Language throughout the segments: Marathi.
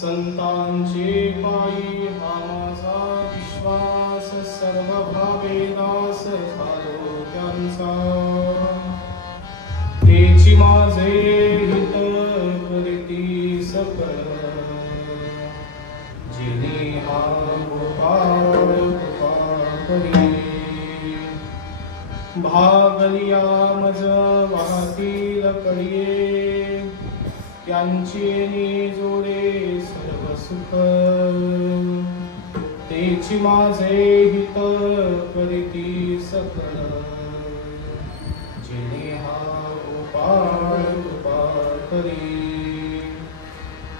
संतांचे पायी हा माझा विश्वास, सर्व भावे दास झालो त्यांचा। तेची माझे हित करीती सकळ, जिने हा गोपाळ कृपा करी। भागलिया मज वाहतील कळिये, त्यांची निजोडे सर्व सुख। तेची माझे हित करीती सकळ, जिने हा गोपाळ कृपा करी।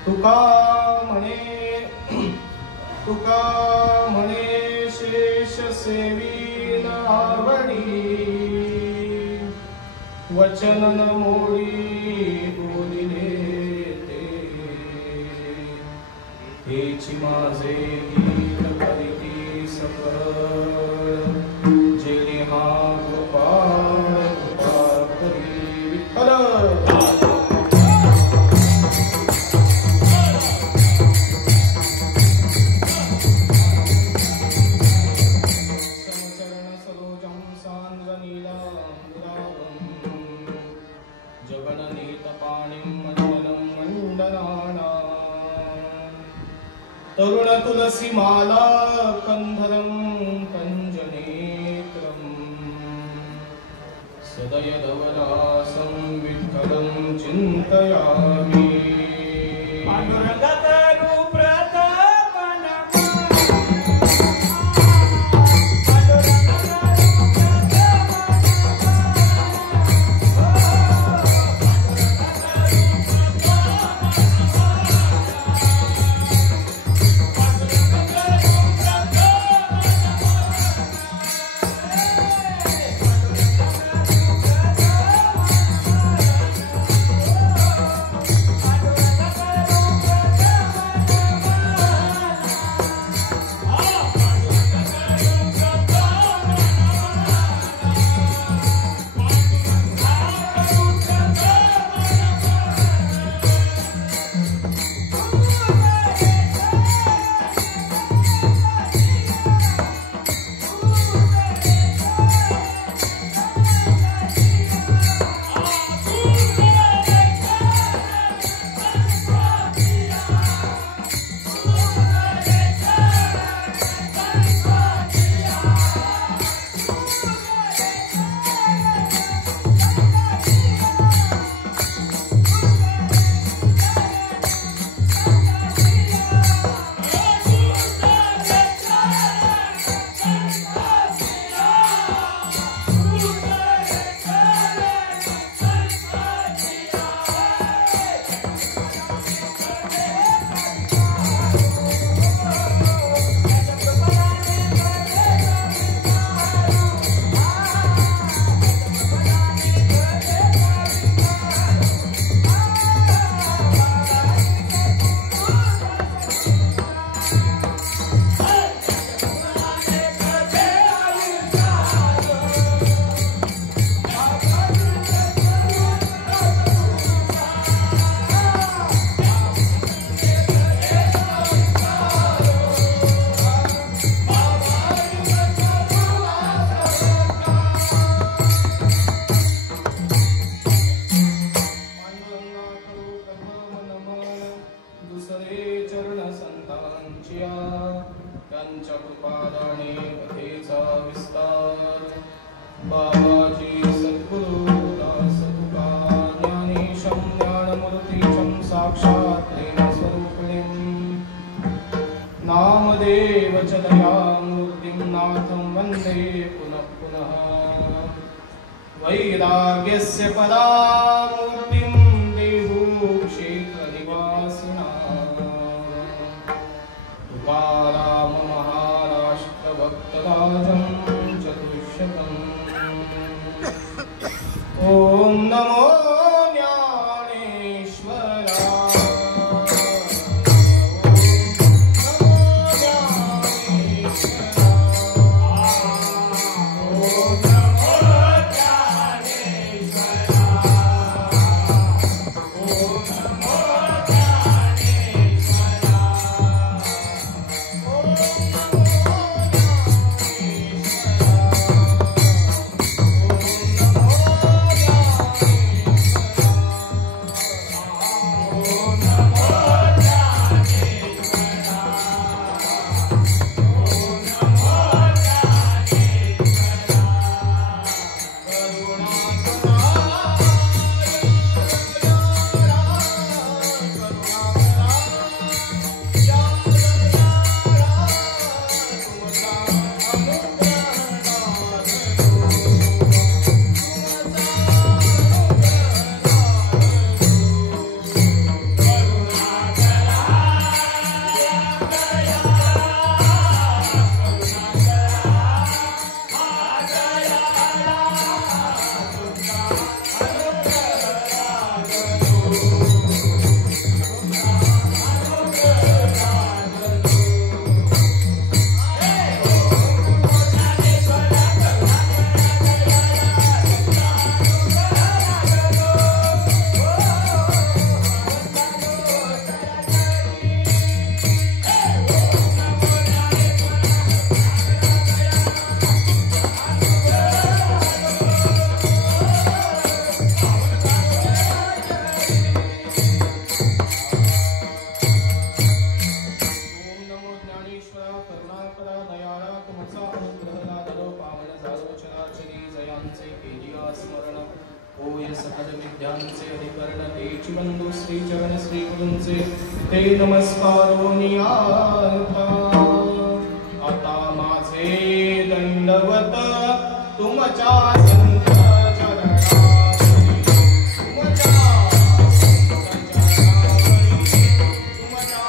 तुका म्हणे शेष सेवीन आवडी, वचन न मोडी बोलिले ते। तेची माझे गीत करीती सकळ, जिने हा गोपाळ कृपा करी। विठ्ठल तरुण तुलसी माला कंधरं कंजनेत्रं, सदय धवलासं विठ्ठलं चिन्तयामि। त्यांच्या कृपादाने कथेचा विस्तार। बाबाजी सद्गुरु दास तुका ज्ञानेशं ज्ञानमूर्तीचं साक्षात् प्रेमस्वरूपिणीं नामदेव च दयामूर्तिं नाथं वन्दे पुनः पुनः। वैराग्यस्य परामूर्तिं देहूक्षेत्रनिवासिनां तुकाराम महाराष्ट्रभक्तराजं चतुष्शतम्। ॐ नमो तुझे नमस्कारोनी आता आता माझे दंडवत तुमच्या संत चरणावरी तुमच्या संत चरणावरी तुमच्या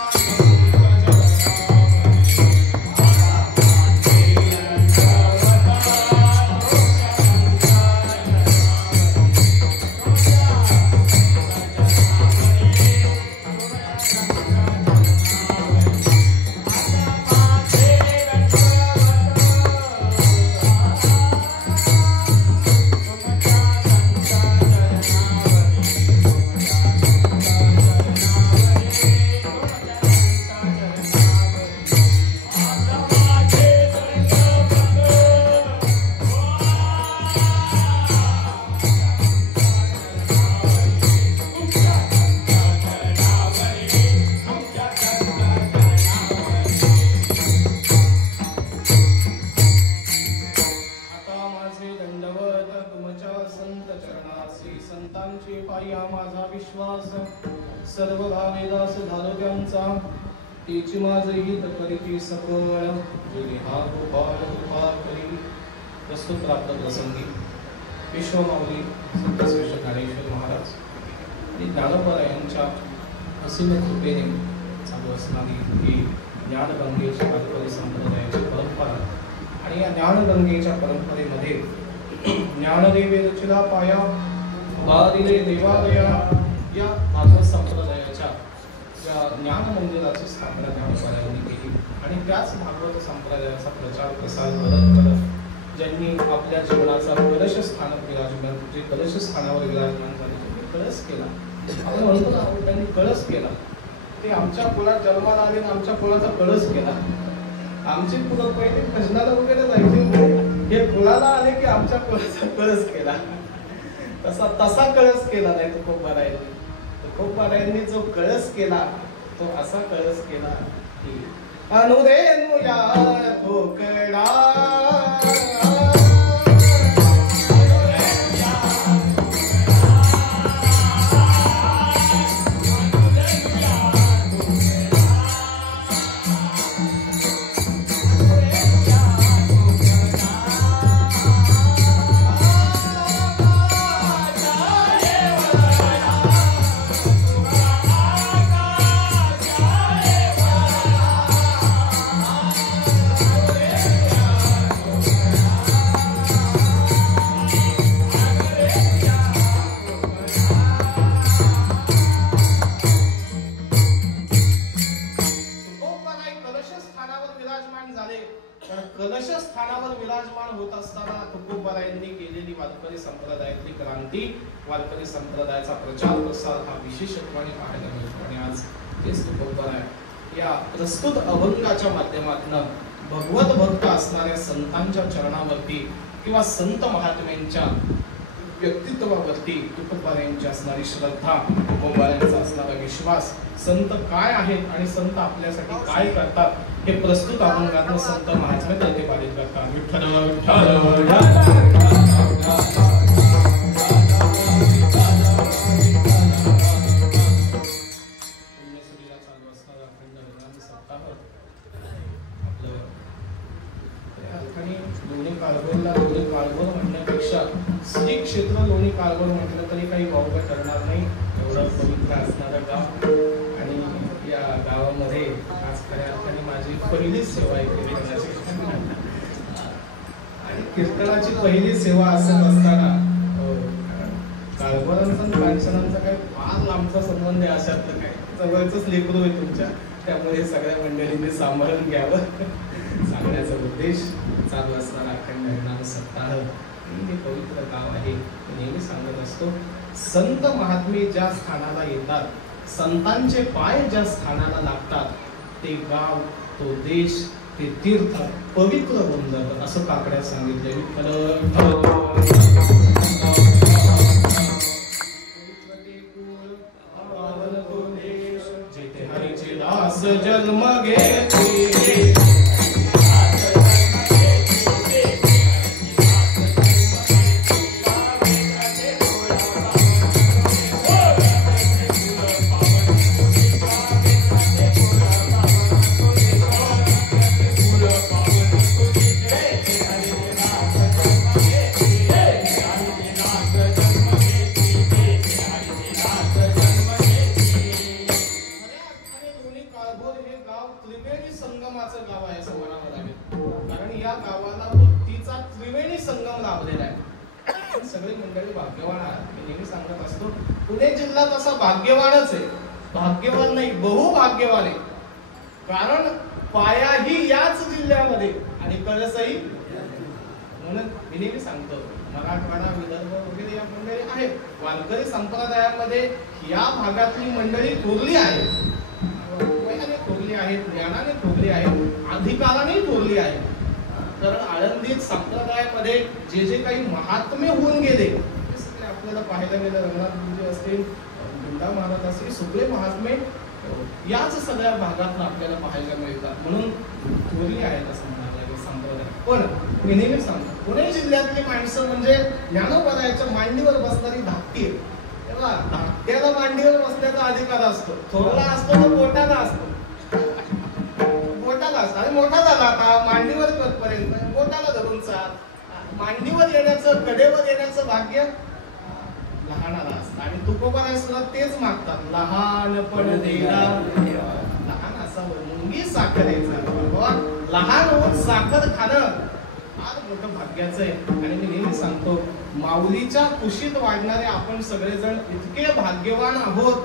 संतांचे पाया माझा विश्वास सर्व भावेदास झालो त्यांचा तीची माझे हित करीती सकळ जुनी हा गोपाल कृपा करी. प्रस्तुत प्राप्त प्रसंगी विश्वमाऊली संतश्रेष्ठ ज्ञानेश्वर महाराज आणि ज्ञानोबरायांच्या असीम कृपेने चालू असणारी ही ज्ञानगंगेच्या वारकरी संप्रदायाची परंपरा आणि या ज्ञानगंगेच्या परंपरेमध्ये ज्ञानदेवे रचिला पाया बादिले देवालया या भागवत संप्रदायाच्या ज्या ज्ञान मंदिराची स्थापना ज्ञानोबरायांनी केली आणि त्याच भागवत संप्रदायाचा प्रचार प्रसार करत ज्यांनी आपल्या जीवनाचा कलश स्थानात विराजमान जे कलश स्थानावर विराजमान झाले त्यांनी कळस केला. आपण म्हणतो ना त्यांनी कळस केला ते आमच्या कुळात जन्माला आले आणि आमच्या कुळाचा कळस केला. आमची कुळ पहिले भजनाला वगैरे जायचे हे कुळाला आले की आमच्या कुळाचा कळस केला. तसा कळस केला नाही तुकोबारायांनी. तुकोबारायांनी जो कळस केला तो असा कळस केला की अनुरेनुया ठोकळा कलशस्थानावर विराजमान होत असताना तुकोबारायांनी केलेली वारकरी संप्रदायातली क्रांती वारकरी संप्रदायाचा प्रचार प्रसार हा विशेषत्वाने पाहायला मिळतो. आणि आज तेच तुकोबाराय या प्रस्तुत अभंगाच्या माध्यमातून भगवत भक्त असणाऱ्या संतांच्या चरणावरती किंवा संत महात्म्यांच्या व्यक्तित्वावरती तुकोबारायांची असणारी श्रद्धा तुकोबारायांचा असणारा विश्वास संत काय आहेत आणि संत आपल्यासाठी काय करतात हे प्रस्तुत अभंगातून संत महात्मे प्रतिपादित करतात. विठ्ठल लोणी काळभोर म्हणण्यापेक्षा श्री क्षेत्र लोणी काळभोर म्हटलं तरी काही वावग ठरणार नाही. एवढं पवित्र असणारं गाव आणि या गावामध्ये आज खऱ्या अर्थाने माझी पहिली सेवा आहे कीर्तनाची. आणि कीर्तनाची पहिली सेवा असत असताना काळभोरांचा आणि कांचनांचा काही फार लांबचा संबंध आहे अशातलं काय जवळच लेकरू आहे तुमच्या. त्यामुळे सगळ्या मंडळींनी सांभाळून घ्यावं सांगण्याचा उद्देश चालू असणारा अखंड हरिनाम सप्ताह हे पवित्र गाव आहे. नेहमी सांगत असतो संत महात्मे ज्या स्थानाला येतात संतांचे पाय ज्या स्थानाला लागतात ते गाव तो देश ते तीर्थ पवित्र होऊन जातं असं काकड्यात सांगितले. जेथे हरीचे दास जन्म घेतले काळभोर हे गाव त्रिवेणी संगमाचं गाव आहे असं म्हणावं लागेल, कारण या गावाला भक्तीचा त्रिवेणी संगम लाभलेला आहे. सगळी मंडळी भाग्यवान आहे. मी नेहमी सांगत असतो, पुणे जिल्हा तसा भाग्यवानच आहे, भाग्यवान नाही बहुभाग्यवान आहे. कारण पायाही याच जिल्ह्यामध्ये आणि कळसही. म्हणून मी नेहमी सांगतो, मराठवाडा विदर्भ वगैरे या मंडळी आहेत, वारकरी संप्रदायामध्ये या भागातली मंडळी थोरली आहे, वयाने थोरली आहेत, ज्ञानाने थोरली आहेत, अधिकाराने थोरली आहे. तर आळंदीत संप्रदायामध्ये जे जे काही महात्मे होऊन गेले ते सगळे आपल्याला पाहायला गेलं. रंगनाथ गुरुजी असतील, गुंडा महाराज असतील, सगळे महात्मे याच सगळ्या भागात आपल्याला पाहायला मिळतात. म्हणून थोरली आहेत असं म्हणायला लागेल संप्रदाय. पण मी नेहमी सांगतो, पुणे जिल्ह्यातली माणसं म्हणजे ज्ञानोबारायाच्या मांडीवर बसणारी धाकटी आहे. तेव्हा धाकट्याला मांडीवर बसण्याचा अधिकार असतो, थोरला असतो तो पोटाला असतो, पोटाला असतो. आणि मोठा झाला आता मांडीवर पर्यंत पोटाला धरून चाल. मांडीवर येण्याचं, कडेवर येण्याचं भाग्य लहानाला असतं. आणि तुकोबाराय सुद्धा तेच मागतात, लहानपण देला, लहान असावं, मुंगी साखरेचा. लहान होऊन साखर खाणं फार मोठं भाग्याचं आहे. आणि मी नेहमी सांगतो, माऊलीच्या कुशीत वाढणारे आपण सगळेजण इतके भाग्यवान आहोत,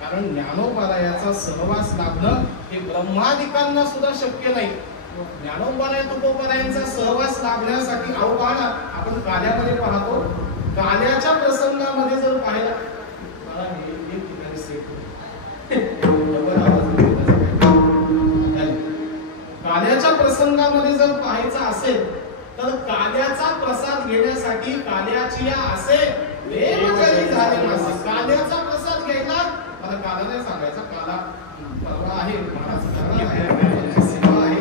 कारण ज्ञानोबारायाचा सहवास लाभणं हे ब्रह्मादिकांना सुद्धा शक्य नाही. ज्ञानोबाराय तुकोबारायांचा सहवास लाभण्यासाठी आव्हान आपण काल्यामध्ये पाहतो. काल्याच्या प्रसंगामध्ये जर पाहिला, मला एक ठिकाणी काल्याच्या प्रसंगामध्ये जर पाहायचं असेल तर काल्याचा प्रसाद घेण्यासाठी काल्याची असे वेगवेगळी झाले मासे. काल्याचा प्रसाद घ्यायला मला काला नाही सांगायचा, काला परवा आहे, सेवा आहे,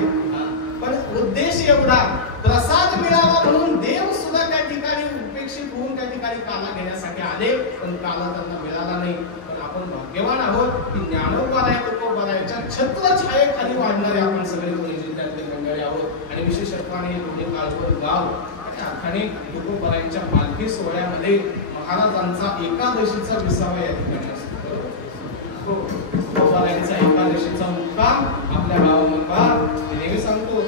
पण उद्देश एवढा प्रसाद मिळावा म्हणून देव सुद्धा त्या ठिकाणी उपेक्षित होऊन त्या ठिकाणी काला घेण्यासाठी आले, पण काला त्यांना मिळाला नाही. पण आपण भाग्यवान आहोत की ज्ञानोबाराय तुकोबारायाच्या छत्रछायेखाली वाढणारे आपण सगळे पुणे जिल्ह्यातले मंडळी आहोत. आणि विशेषत्वाने पुणे काळभोर गाव आणि तुकोबारायांच्या पालखी सोहळ्यामध्ये महाराजांचा एकादशीचा विसावा या ठिकाणी असतो. तुकोबारायांचा एकादशीचा मुक्काम आपल्या गावामध्ये. नेहमी सांगतो,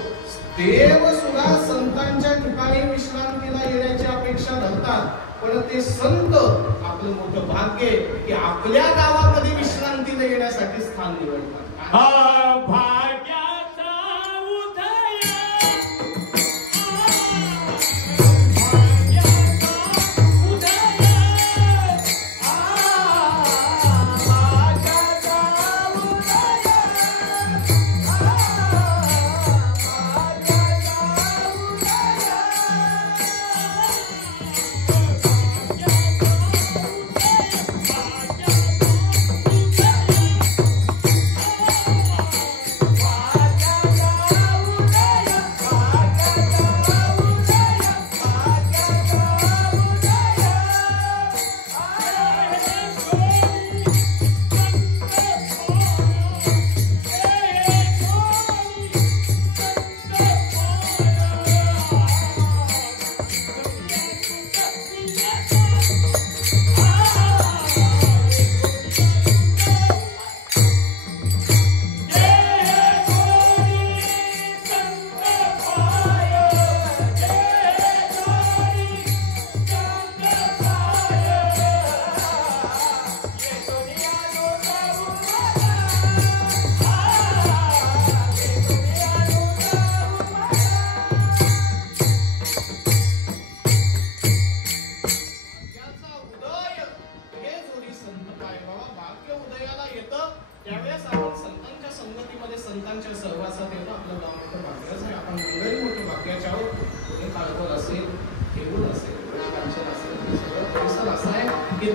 देव सुद्धा संतांच्या ठिकाणी विश्रांतीला येण्याची अपेक्षा धरतात, पण ते संत आपलं मोठं भाग्य की आपल्या गावामध्ये विश्रांतीला येण्यासाठी स्थान निवडतात.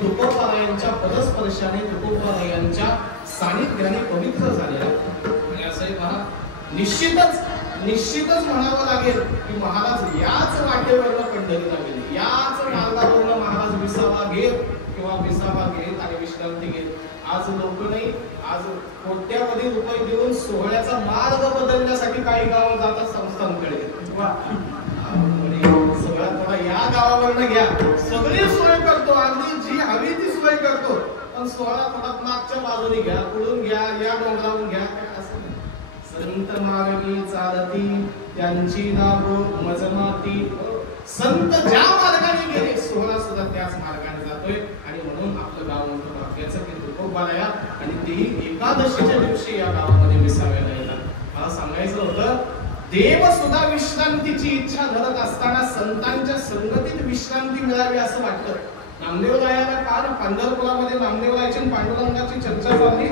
तुकोबारायांच्या पदस्पर्शाने तुकोबारायांच्या सानिध्याने पवित्र झालेला. आणि असंही पहा, निश्चितच म्हणावं लागेल की महाराज याच वाटेवरनं पंढरीला गेले, याच मार्गावरनं महाराज विसावा घेत किंवा विसावा घेत आणि विश्रांती घेत. आज लोक नाही, आज कोट्यावधी रुपये देऊन सोहळ्याचा मार्ग बदलण्यासाठी काही गाव जातात संस्थांकडे. सगळ्यात थोडा या गावावरनं घ्या, सगळी सोय करतो, अगदी जी हवी ती सोय करतो, पण पण सोहळा थोडा मागच्या बाजूने घ्या, पुढून घ्या, या डोंगरावरून घ्या, काय असं नाही. संत मार्गी चालती त्यांची नाव मज माती. संत ज्या मार्गाने गेले सोहळा सुद्धा त्याच मार्गाने जातोय. आणि म्हणून आपलं गाव म्हणतो भाग्याचं की तुकोबाराया, आणि तेही एकादशीच्या दिवशी या गावामध्ये विसाव्याला येतात. मला सांगायचं होतं, देव सुद्धा विश्रांतीची इच्छा धरत असताना संतांच्या संगतीत विश्रांती मिळावी असं वाटतं. नामदेवरायाला काल पंढरपुरामध्ये नामदेवरायाची पांडुरंगाची चर्चा झाली.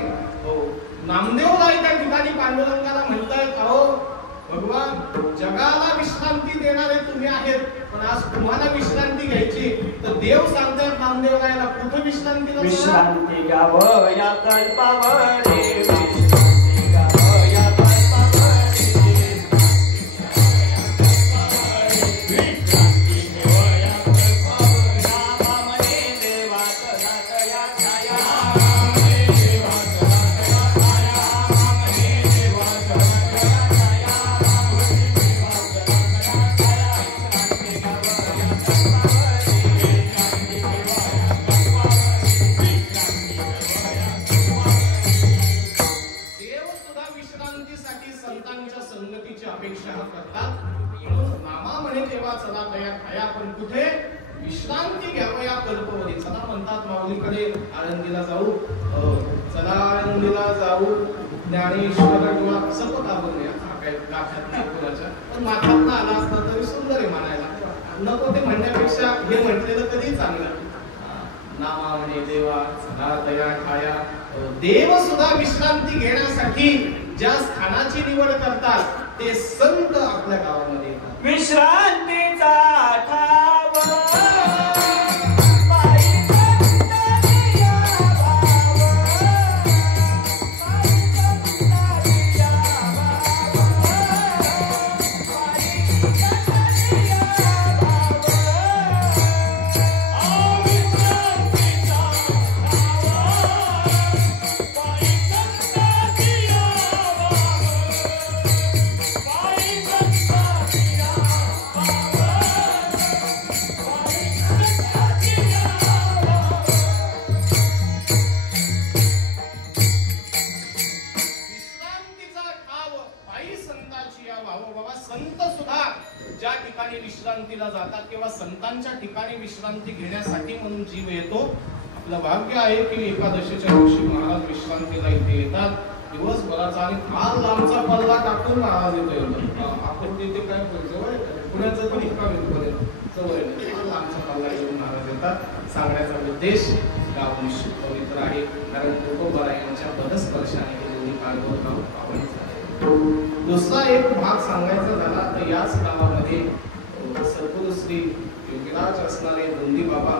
नामदेवराय त्या ठिकाणी पांडुरंगाला म्हणतायत, अहो भगवान, जगाला विश्रांती देणारे तुम्ही आहेत, पण आज तुम्हाला विश्रांती घ्यायची. तर देव सांगतायत नामदेवरायाला, कुठे विश्रांती घ्यावं या कल्पावर. विश्रांती घ्यावं या कल्पवरी. चला म्हणतात माऊलीकडे आळंदीला जाऊ, चला आळंदीला जाऊ, ज्ञानेश्वर किंवा सपत आपण काय गाठ्यात नाही कुणाच्या, पण माथात आला असता तरी सुंदर आहे म्हणायला. नको ते म्हणण्यापेक्षा हे म्हटलेलं कधी चांगलं. नामा म्हणे देवा सदा तया ठाया. देव सुद्धा विश्रांती घेण्यासाठी ज्या स्थानाची निवड करतात ते संत आपल्या गावामध्ये येतात. विश्रांतीचा ठाव विश्रांतीला जातात किंवा संतांच्या ठिकाणी विश्रांती घेण्यासाठी म्हणून जीव येतो. आपलं भाग्य आहे की एकादशीच्या दिवशी महाराज विश्रांतीला इथे येतात. दिवसभराचा आणि फार लांबचा पल्ला टाकून महाराज येतो. आपण तिथे काय जवळ पुण्याचं पण इतका जवळ लांबचा पल्ला घेऊन महाराज येतात. सांगण्याचा उद्देश गाव निश्चित पवित्र आहे, कारण तुकोबाराय यांच्या पदस्पर्शाने हे दोन्ही काळभोर गाव पावन झाले. दुसरा एक भाग सांगायचा झाला तर याच गावामध्ये सद्गुरु श्री योगीराज असणारे नंदी बाबा,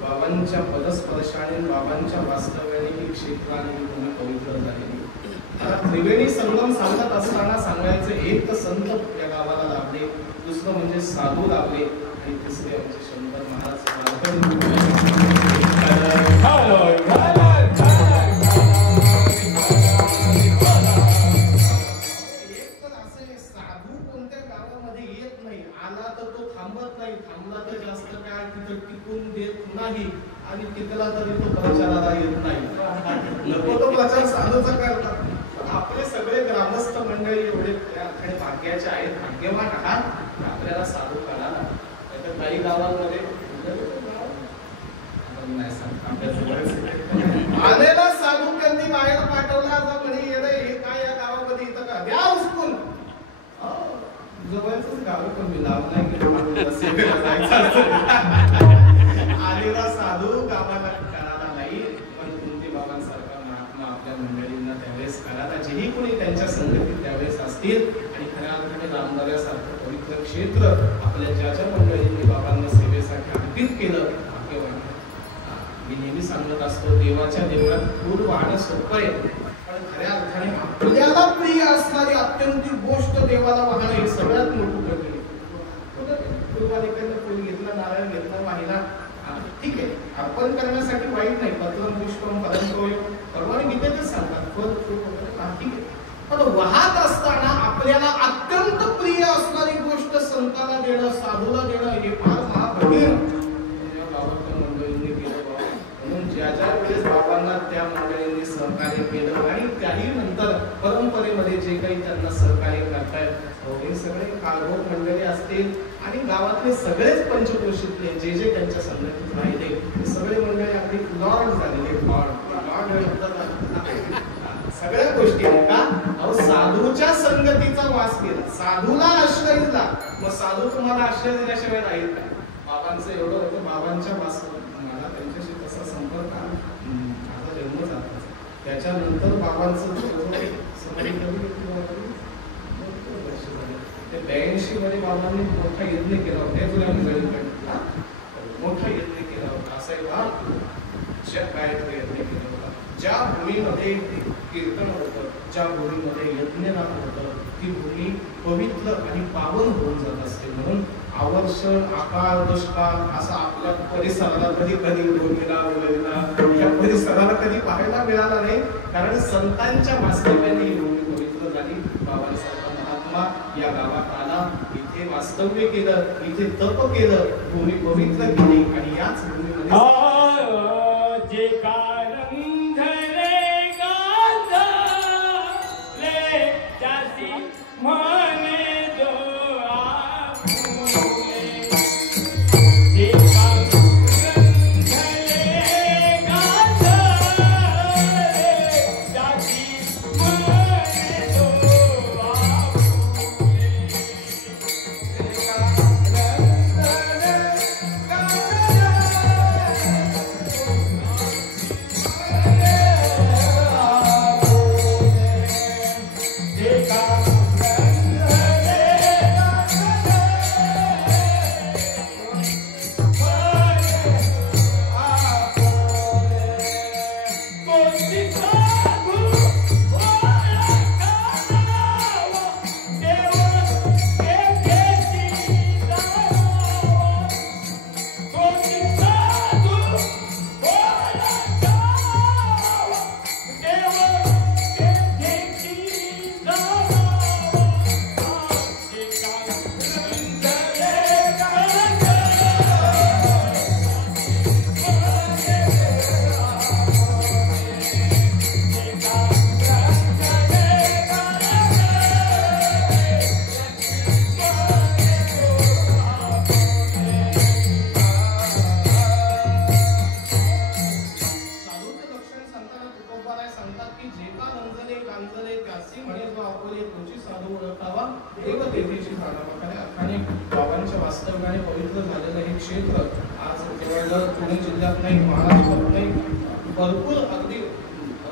बाबांच्या पदस्पर्शाने बाबांच्या वास्तव्याने ही क्षेत्राने पुन्हा पवित्र झालेली. त्रिवेणी संगम सांगत असताना सांगायचं, एक तर संत या गावाला लाभले, दुसरं म्हणजे साधू लाभले, आणि तिसरे आमचे शंकर महाराज. आणि तिथला तरी तो प्रचाराला येत नाही. नको तो प्रचार साधूचा करतात. आपले सगळे ग्रामस्थ मंडळी एवढे त्या भाग्याचे आहेत, भाग्यवान आहात, आपल्याला साधू करा. तर काही गावांमध्ये आलेला साधू त्यांनी बाहेर पाठवला, म्हणे हे काय या गावामध्ये येतं का, द्या उचकून. जवळच गाव पण मी नाव नाही आलेला साधू गावाला करायला नाही, पण कुंती बाबांसारखा महात्मा आपल्या मंडळींना त्यावेळेस करा. जेही कोणी त्यांच्या संगतीत त्यावेळेस असतील आणि खऱ्या अर्थाने रामदाऱ्यासारखं पवित्र क्षेत्र आपल्या ज्या ज्या मंडळींनी बाबांना सेवेसाठी अर्पित केलं, भाग्यवान. मी नेहमी सांगत असतो, देवाच्या देवळात फूल वाहणं सोपं आहे, पण खऱ्या अर्थाने आपल्याला प्रिय असणारी अत्यंत गोष्ट देवाला वाहणं हे सगळ्यात मोठं कठीण. फुल घेतला, नारायण घेतला, वाहिला, ठीक आहे, अर्पण करण्यासाठी वाईट नाही. पत्रम पुष्पम परंतोय भगवान गीतेतच सांगतात, फल फूल वगैरे ठीक आहे, पण वाहत असताना आपल्याला अत्यंत प्रिय असणारी गोष्ट संतांना देणं, साधूला देणं हे फार महाकठीण. गावातल्या मंडळींनी केलं. म्हणून ज्या ज्या वेळेस बाबांना सहकार्य केलं आणि त्याही नंतर परंपरेमध्ये जे काही त्यांना सहकार्य करतायत हे सगळे काळभोर मंडळी असतील आणि गावातले सगळेच पंचक्रोशीतले जे जे त्यांच्या संगतीत राहिले ते सगळे मंडळी अगदी लॉर्ड झालेले सगळ्या गोष्टी का अहो साधूच्या संगतीचा वास केला साधूला आश्रय दिला मग साधू तुम्हाला आश्रय दिल्याशिवाय राहील का बाबांचं एवढं होतं बाबांच्या वास मला त्यांच्याशी तसा संपर्क माझा जन्म झाला त्याच्यानंतर बाबांचं ते 82 मध्ये बाबांनी मोठा यज्ञ केला होता मोठा यज्ञ केला होता असा गायत्री यज्ञ केला होता ज्या भूमीमध्ये कीर्तन होतं ज्या भूमीमध्ये यज्ञनाथ होतं ती भूमी पवित्र आणि पावन होऊन जात असते म्हणून आवर्षण आकार दुष्काळ असा आपल्या परिसराला कधी कधी भूमीला उगवला या परिसराला कधी पाहायला मिळाला नाही कारण संतांच्या वास्तव्याने ही भूमी पवित्र झाली बाबांसारखा महात्मा या गावात आला इथे वास्तव्य केलं इथे तप केलं भूमी पवित्र केली आणि याच भूमीमध्ये जे कारण धरे गाजले त्यासी म्हणे जो आपुले जे कारण धरे गाजले त्यासी म्हणे जो आपुले बाबांच्या वास्तव्याने पवित्र झालेलं हे क्षेत्र आज केवळ पुणे जिल्ह्यात नाही महाराष्ट्रात नाही भरपूर अगदी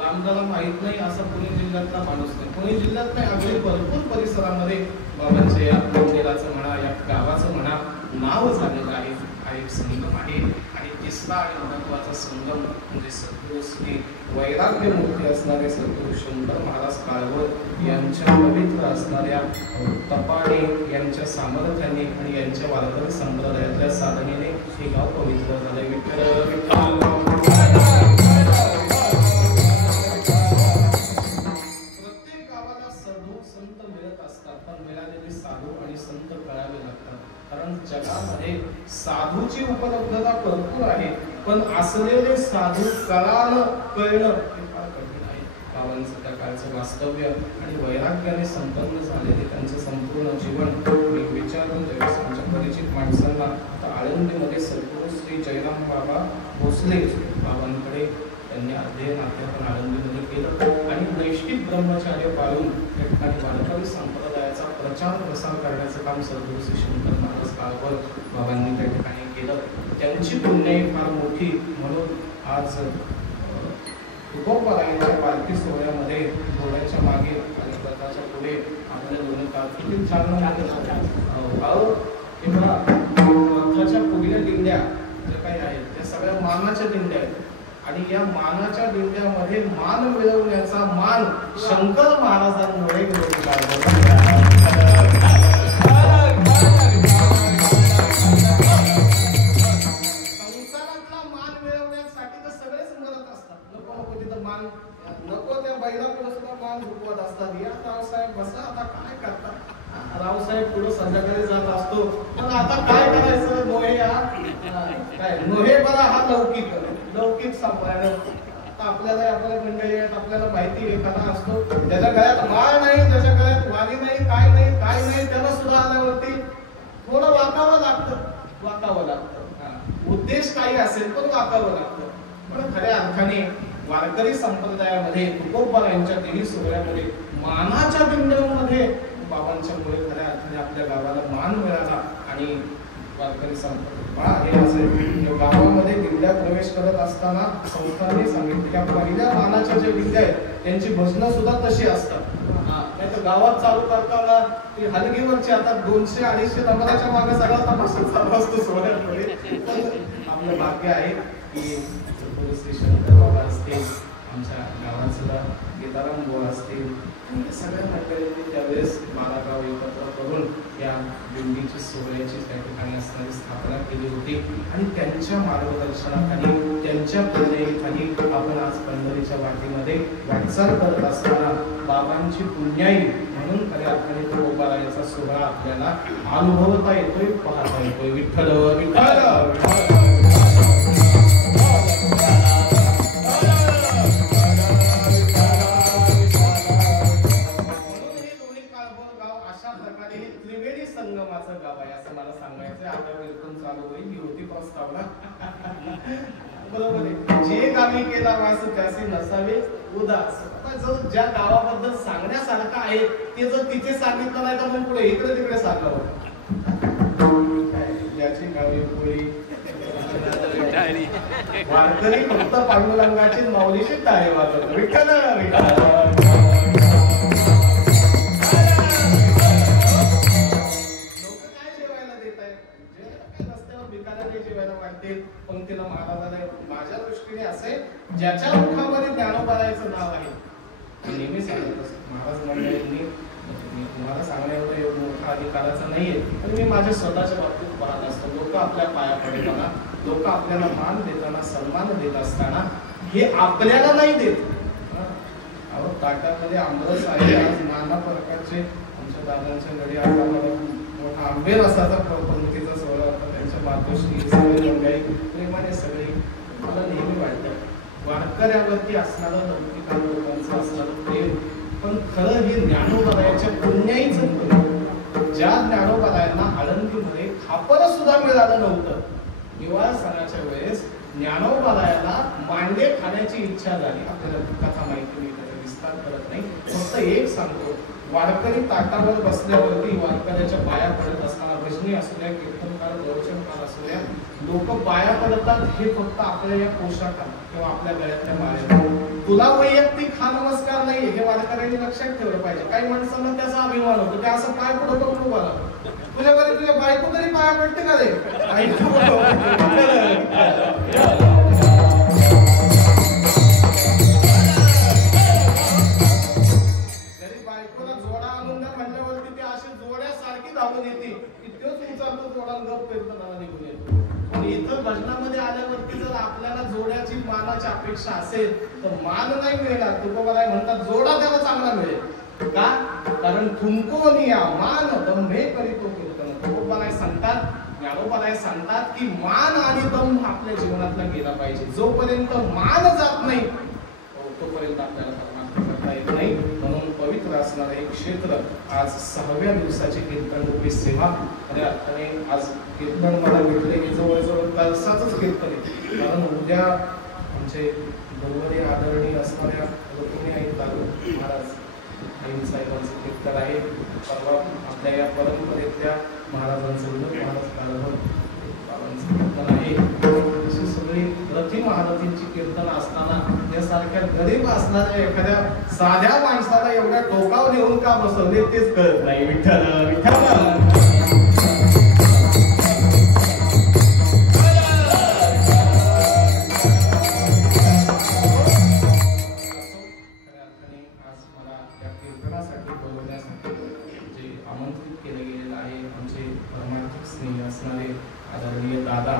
रामदाला माहित नाही असा पुणे जिल्ह्यातला माणूस नाही पुणे जिल्ह्यात नाही अगदी भरपूर परिसरामध्ये बाबांच्या या मंदिराचं म्हणा या गावाचं म्हणा नाव झालेलं आहे हा एक संगम आहे आणि तिसरा आणि महत्वाचा संगम म्हणजे सद्गुरू श्री वैराग्य मूर्ती असणारे सद्गुरू शंकर महाराज काळभोर यांच्या पवित्र असणाऱ्या तपाने यांच्या सामर्थ्याने आणि यांच्या वारकरी संप्रदायातल्या साधनेने हे गाव पवित्र झाले प्रत्येक गावाला साधू संत मिळत असतात पण मिळालेले साधू आणि संत कळावे लागतात कारण जगामध्ये साधूची उपलब्धता भरपूर आहे पण असलेले साधू कळणं हे फार कठीण आहे बाबांचं त्या काळचं वास्तव्य आणि वैराग्याने संपन्न झालेले त्यांचं संपूर्ण जीवन मी विचारून ज्यावेळेस आमच्या परिचित माणसांना आता आळंदीमध्ये सद्गुरू श्री जयराम बाबा भोसले बाबांकडे त्यांनी अध्ययन अध्यापन आळंदीमध्ये केलं आणि नैष्ठिक ब्रह्मचार्य पाळून त्या ठिकाणी वारकरी संप्रदायाचा प्रचार प्रसार करण्याचं काम सद्गुरू श्री शंकर महाराज काळभोर बाबांनी त्या ठिकाणी केलं त्यांची पुण्याई फार मोठी म्हणून आज तुकोबारायांच्या पालखी सोहळ्यामध्ये घोड्याच्या मागे आणि रथाच्या पुढे आपल्या दोन्ही किती छान रथाच्या पुढल्या दिंड्या जे काही आहेत त्या सगळ्या मानाच्या दिंड्या आहेत आणि या मानाच्या दिंड्यामध्ये मान मिळवण्याचा मान शंकर महाराजांमुळे संसारातला मान मिळवण्यासाठी तर सगळेच मदत असतात नको तिथं मान नको त्या बैलापुढे सुद्धा मान झुकवत असतात या रावसाहेब बसा आता काय करतात रावसाहेब पुढे संध्याकाळी जात असतो पण आता काय करायचं नोहे काय नोहे बरा हा लौकिक संपवायला आता आपल्या मंडळी आहेत, आपल्याला माहिती आहे एखादा असतो त्याच्या गळ्यात माळ नाही, त्याच्या गळ्यात वाणी नाही, काय नाही, त्याला सुद्धा आल्यावरती थोडं वाकावं लागतं. उद्देश काही असेल पण वाकावं लागतं. पण खऱ्या अर्थाने वारकरी संप्रदायामध्ये तुकोबा यांच्या तिन्ही सोहळ्यामध्ये मानाच्या बिंदूमध्ये बाबांच्या मुळे खऱ्या अर्थाने आपल्या गावाला मान मिळाला. आणि वारकरी संप्रदाय हे असे गावामध्ये दिंड्या प्रवेश करत असताना संस्थांनी सांगितलेल्या पहिल्या मानाच्या ज्या दिंड्या आहेत त्यांची भजनं सुद्धा तशी असतात. नाही तर गावात चालू करताना ती हलगीवरची आता 200-250 नंबराच्या मागे सगळा तमाशा चालू असतो सोहळ्यामध्ये. आपलं भाग्य आहे की पोलीस स्टेशन बाबा असतील, आमच्या गावात सुद्धा गीताराम बोळ असतील, सगळ्या मंडळींनी त्यावेळेस 12 गाव एकत्र करून या दिंडीची सोहळ्याची त्या ठिकाणी असणारी स्थापना केली होती. आणि त्यांच्या मार्गदर्शनाखाली, त्यांच्या प्रेरणेखाली आपण आज पंढरीच्या वाटेमध्ये वाटचाल करत असताना बाबांची पुण्याई म्हणून खऱ्या अर्थाने तो गोपाळाचा सोहळा आपल्याला अनुभवता येतोय, पाहता येतोय. विठ्ठल विठ्ठल संगमाचं गाव आहे असं मला सांगायचं. आता वेळतून चालू होईल ही होती प्रस्तावना. बरोबर आहे. जे गावी केला वास त्याचे नसावे उदास. जो ज्या गावाबद्दल सांगण्यासारखं आहे ते जर तिथे सांगितलं नाही तर मग पुढे इकडे तिकडे सांगावं. ज्याची गावी पोळी वारकरी फक्त पांडुरंगाची माऊलीची टाळी वाजवतो. विठ्ठल विठ्ठल. पंक्तीला महाराजाला माझ्या दृष्टीने असे ज्याच्या मुखामध्ये ज्ञानोबाचं नाव आहे नेहमी सांगत असतो. महाराज मंडळींनी तुम्हाला सांगण्यावर मोठा अधिकाराचा नाहीये, पण मी माझ्या स्वतःच्या बाबतीत पाहत असतो. लोक आपल्या पाया पडताना, लोक आपल्याला मान देताना, सन्मान देत असताना हे आपल्याला नाही देत. ताटामध्ये आंबरस आहे. आज नाना प्रकारचे आमच्या दादांच्या घरी आता मोठा आंबेर असाचा पंक्तीचा सोहळा होता. त्यांच्या मातोश्री सगळे मंडळी प्रेमाने सगळे. मला नेहमी वाटतं वारकऱ्यावरती असणारं लौकिक लोकांचं असणारं प्रेम, पण खरं हे ज्ञानोबारायाच्या पुण्याईचं प्रेम. ज्या ज्ञानोबारायांना आळंदीमध्ये खापर सुद्धा मिळालं नव्हतं, दिवाळ सणाच्या वेळेस ज्ञानोबारायाला मांडे खाण्याची इच्छा झाली. आपल्याला कथा माहिती नाही, त्याचा विस्तार करत नाही. फक्त एक सांगतो, वारकरी ताटावर बसल्यावरती वारकऱ्याच्या पाया पडत असताना भजनी असू द्या, कीर्तनकार, प्रवचनकार असू द्या, लोक पाया पडतात हे फक्त आपल्या या पोशाखात किंवा आपल्या गळ्यातल्या माळ्यात. तुला वैयक्तिक हा नमस्कार नाहीये हे वारकऱ्यांनी लक्षात ठेवलं पाहिजे. काही माणसांना त्याचा अभिमान होतो, ते असं पाय पुढे करून उभा तुझ्या घरी तुझ्या बायको तरी पाया पडते का रे? बायकोला जोडा आणून द्या म्हणल्यावरती ते अशी जोड्यासारखी धावून येते की तोच विचारतो जोडा गप कीर्तनाला निघून येतो. पण इथं भजनामध्ये आल्यावरती जर आपल्याला जोड्याची मानाची अपेक्षा असेल तर मान नाही मिळणार. तुकोबाराय म्हणतात जोडा त्याला चांगला मिळेल. का? कारण तुमको निया मान दंभे करीतो कीर्तन. तुकोबाराय सांगतात, ज्ञानोबाराय सांगतात की मान आणि दंभ आपल्या जीवनातला गेला पाहिजे. जोपर्यंत मान जात नाही तोपर्यंत आपल्याला करता येत नाही. म्हणून पवित्र असणारे एक क्षेत्र आज 6व्या दिवसाची कीर्तन रूपी सेवा. खऱ्या अर्थाने आज कीर्तन मला भेटले की जवळजवळ कळसाचंच कीर्तन आहे. कारण उद्या आमचे गुरुवारी आदरणीय असणाऱ्या रुक्मिणी आई तालु महाराज आई साहेबांचं कीर्तन आहे. परवा आपल्या या परंपरेतल्या महाराजांचं महाराज काळभर बाबांचं कीर्तन आहे. अशी सगळी रथी महारथींची कीर्तन असताना यासारख्या गरीब असणाऱ्या एखाद्या साध्या माणसाला एवढ्या टोकावर येऊन का बसवले तेच कळत नाही. विठ्ठल विठ्ठल. आदरणीय दादा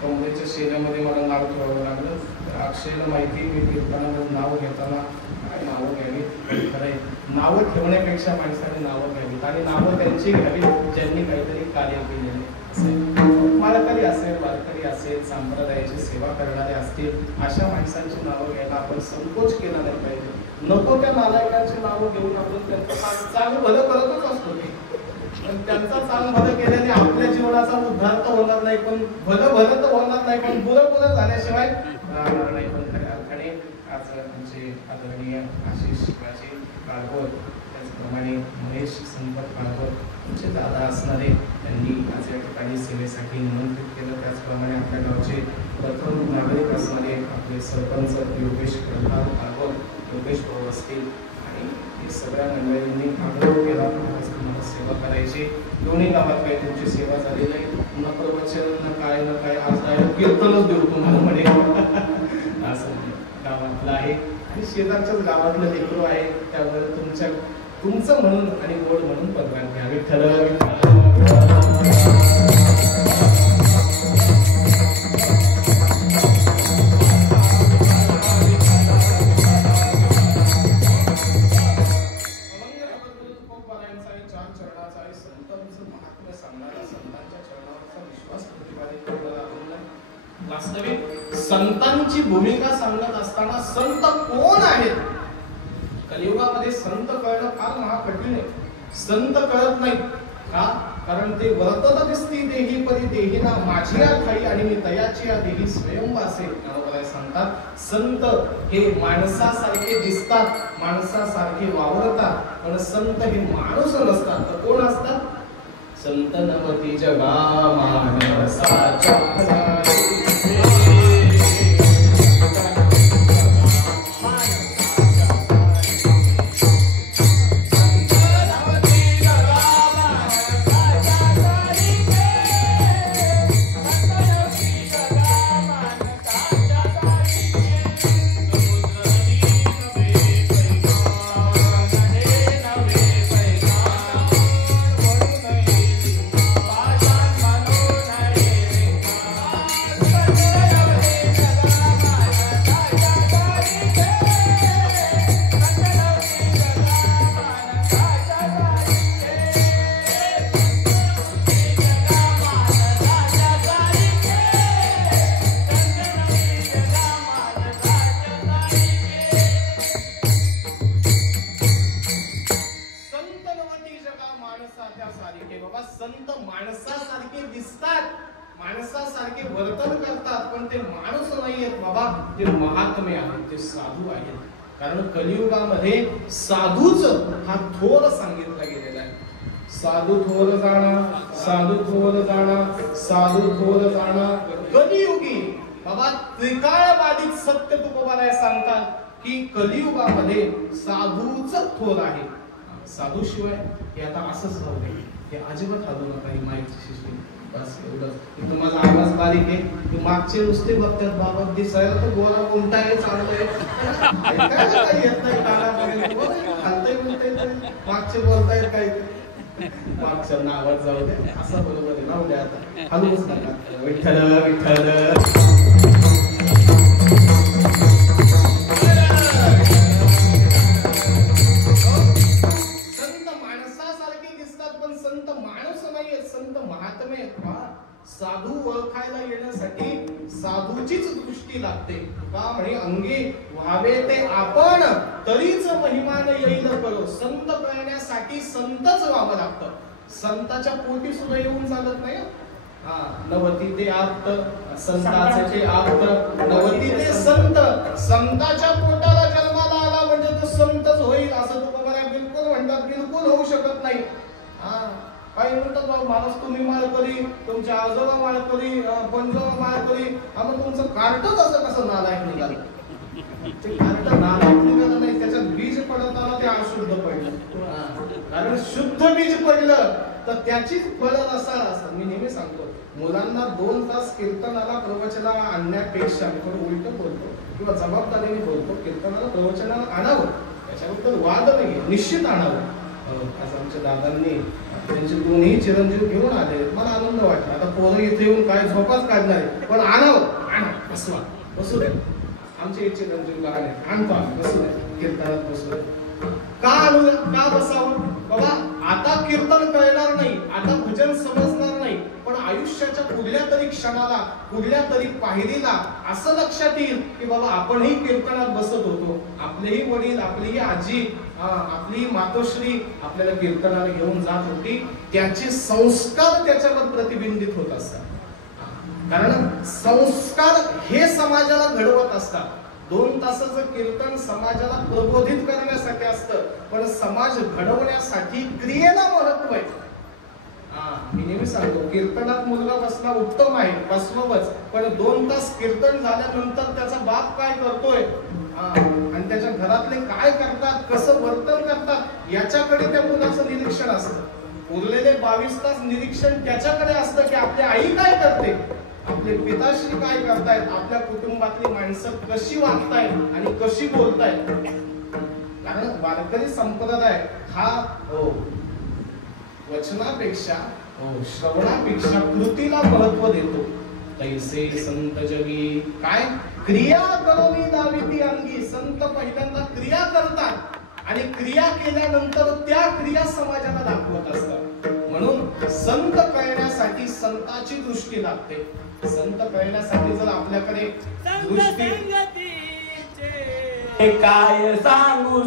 कमरेच्या शेण्यामध्ये मला नाव ठेवावं लागलं. तर अक्षयला माहिती मी कीर्तनाचं नाव घेताना काय नावं घ्यावी, खरंय नावं ठेवण्यापेक्षा माणसाने नावं घ्यावीत आणि नावं त्यांची घ्यावी ज्यांनी काहीतरी कार्य केलेले असेल. माळकरी असेल, वारकरी असेल, संप्रदायाची सेवा करणारे असतील, अशा माणसांची नावं घ्यायला आपण संकोच केला नाही पाहिजे. नको त्या नालायकांची नावं घेऊन आपण त्यांचं चांगलं भलं करतच असतो ते, पण त्यांचा चांगलं भलं केल्याने आपल्या जीवनाचा उद्धार तर होणार नाही, पण भलं तर होणार नाही, पण बुरं झाल्याशिवाय राहणार नाही. पण खऱ्या अर्थाने आज आमचे आदरणीय आशिष शिवाजी काळभोर, त्याचप्रमाणे महेश संपत काळभोर तुमचे दादा असणारे, त्यांनी आज या ठिकाणी सेवेसाठी निमंत्रित केलं. त्याचप्रमाणे आपल्या गावचे प्रथम नागरिक असणारे आपले सरपंच योगेश प्रधान काळभोर, योगेश भाऊ असतील, आणि हे सगळ्या मंडळींनी आग्रह केला तुम्हाला सेवा करायची. दोन्ही गावात काही तुमची सेवा झालेली आहे, न प्रवचन न काय न काय, आज डायरेक्ट कीर्तनच देऊ तुम्हाला म्हणे असं गावातलं आहे आणि शेजारच्याच गावातलं लेकरू आहे. त्यामुळे तुमचं म्हणून आणि गोड म्हणून परवान घ्या. विठ्ठल वास्तविक संतांची भूमिका सांगत असताना संत कोण आहेत? कलियुगामध्ये संत कळणं फार महाकठीण आहे. संत कळत नाही का? कारण ते वर्तत दिसती देही परी देहिना माझी ठाई आणि मी तयाची देही स्वयंवासे. बरोबर सांगतात संत हे माणसासारखे दिसतात, माणसासारखे वावरतात, पण संत हे माणूस नसतात. तर कोण असतात? संत नमती जगा मानसाच्या संत माणसासारखे दिसतात, माणसासारखे वर्तन करतात, पण ते माणूस नाहीयेत बाबा, ते महात्मे आहेत, ते साधू आहेत. कारण कलियुगामध्ये साधूच हा थोर सांगितला गेलेला आहे. साधू थोर जाणा, साधू थोर जाणा, साधू थोर जाणा कलियुगी. बाबा त्रिकाळवादिक सत्य तुकोबाराय सांगतात की कलियुगामध्ये साधूच थोर आहे. साधू शिवाय हे आता असंच नव्हते, हे अजिबात हलू नका. ही माईकची शिष्टी बस एवढंच. तुम्हाला आवाज बारीक आहे, ते मागचे नुसते बघतात बाबा दिसायला तर गोरा कोणता आहे, चांगलं आहे, ऐकायला काही येत नाही, कानापर्यंत खालतंय बोलताय, मागचे बोलतायत काही, मागच्या नावात जाऊ दे, असं बरोबर आहे, राहू द्या आता, हलूच नका. विठ्ठल विठ्ठल साधू ओळखायला येण्यासाठी साधूचीच दृष्टी लागते का म्हणे अंगी व्हावे ते आपण तरीच महिमान येईल करो. संत कळण्यासाठी संतच व्हावं लागतं. संताच्या पोटी सुद्धा येऊन चालत नाही. नवती ते आप्त, संताचे ते आप्त, नवती ते संत. संताच्या पोटाला जन्माला आला म्हणजे तो संतच होईल असं तुम्हाला बिलकुल म्हणतात, बिलकुल होऊ शकत नाही. काही म्हणतात माणूस तुम्ही माळकरी, तुमच्या आजोबा माळकरी, पंजोबा माळकरी, मग तुमचं कार्टच असं कसं नालायक निघालं? ते कार्ट नालायक निघालं नाही, त्याच्यात बीज पडत आलं, ते अशुद्ध पडलं. कारण शुद्ध बीज पडलं तर त्याचीच फळं रसाळ असतात. मी नेहमी सांगतो मुलांना 2 तास कीर्तनाला प्रवचनाला आणण्यापेक्षा मी थोडं उलट बोलतो किंवा जबाबदारीने बोलतो, कीर्तनाला प्रवचनाला आणावं, त्याच्याबद्दल वाद नाही, निश्चित आणावं. आज आमच्या दादांनी त्यांचे 2ही चिरंजीव घेऊन आले, मला आनंद वाटला. आता पोरं इथे येऊन काय झोपाच काढणार आहे, पण आणावं, आणा, बसवा, बसू दे. आमचे चिरंजीव लहान आहेत, आणतो आम्ही, बसू दे, कीर्तनात बसू दे. का आणू, का बसावं बाबा? आता कीर्तन कळणार नाही, आता भजन समजणार नाही, पण आयुष्याच्या पुढे कुठल्या तरी क्षणाला कुठल्या तरी पायरीला असं लक्षात येईल की बाबा आपणही कीर्तनात बसत होतो, आपलेही वडील, आपलीही आजी, आपली मातोश्री आपल्याला कीर्तनाला घेऊन जात होती. त्याचे संस्कार त्याच्यावर प्रतिबिंबित होत असतात. कारण संस्कार हे समाजाला घडवत असतात. 2 तासाचं कीर्तन समाजाला प्रबोधित करण्यासाठी असतं, पण समाज घडवण्यासाठी क्रियेला महत्व आहे. मी नेहमी सांगतो, कीर्तनात मुलगा बसणं उत्तम आहे, बसवच, पण 2 तास कीर्तन झाल्यानंतर त्याचा बाप काय करतोय आणि त्याच्या घरातले काय करतात, कसं वर्तन करतात, याच्याकडे त्या मुलाचं निरीक्षण असतं. उरलेले 22 तास निरीक्षण त्याच्याकडे असतं की आपली आई काय करते, आपले पिताश्री काय करतायत, आपल्या कुटुंबातली माणसं कशी वागतायत आणि कशी बोलतायत. कारण वारकरी संप्रदाय हा वचनापेक्षा श्रवणापेक्षा कृतीला महत्व देतो. तैसे संत जगी काय क्रिया करोनी दाविती अंगी. संत पहिल्यांदा क्रिया करतात आणि क्रिया केल्यानंतर त्या क्रिया समाजाला दाखवत असतात. म्हणून संत कळण्यासाठी संताची दृष्टी लागते. संत कळण्यासाठी जर आपल्याकडे दृष्टी काय सांगू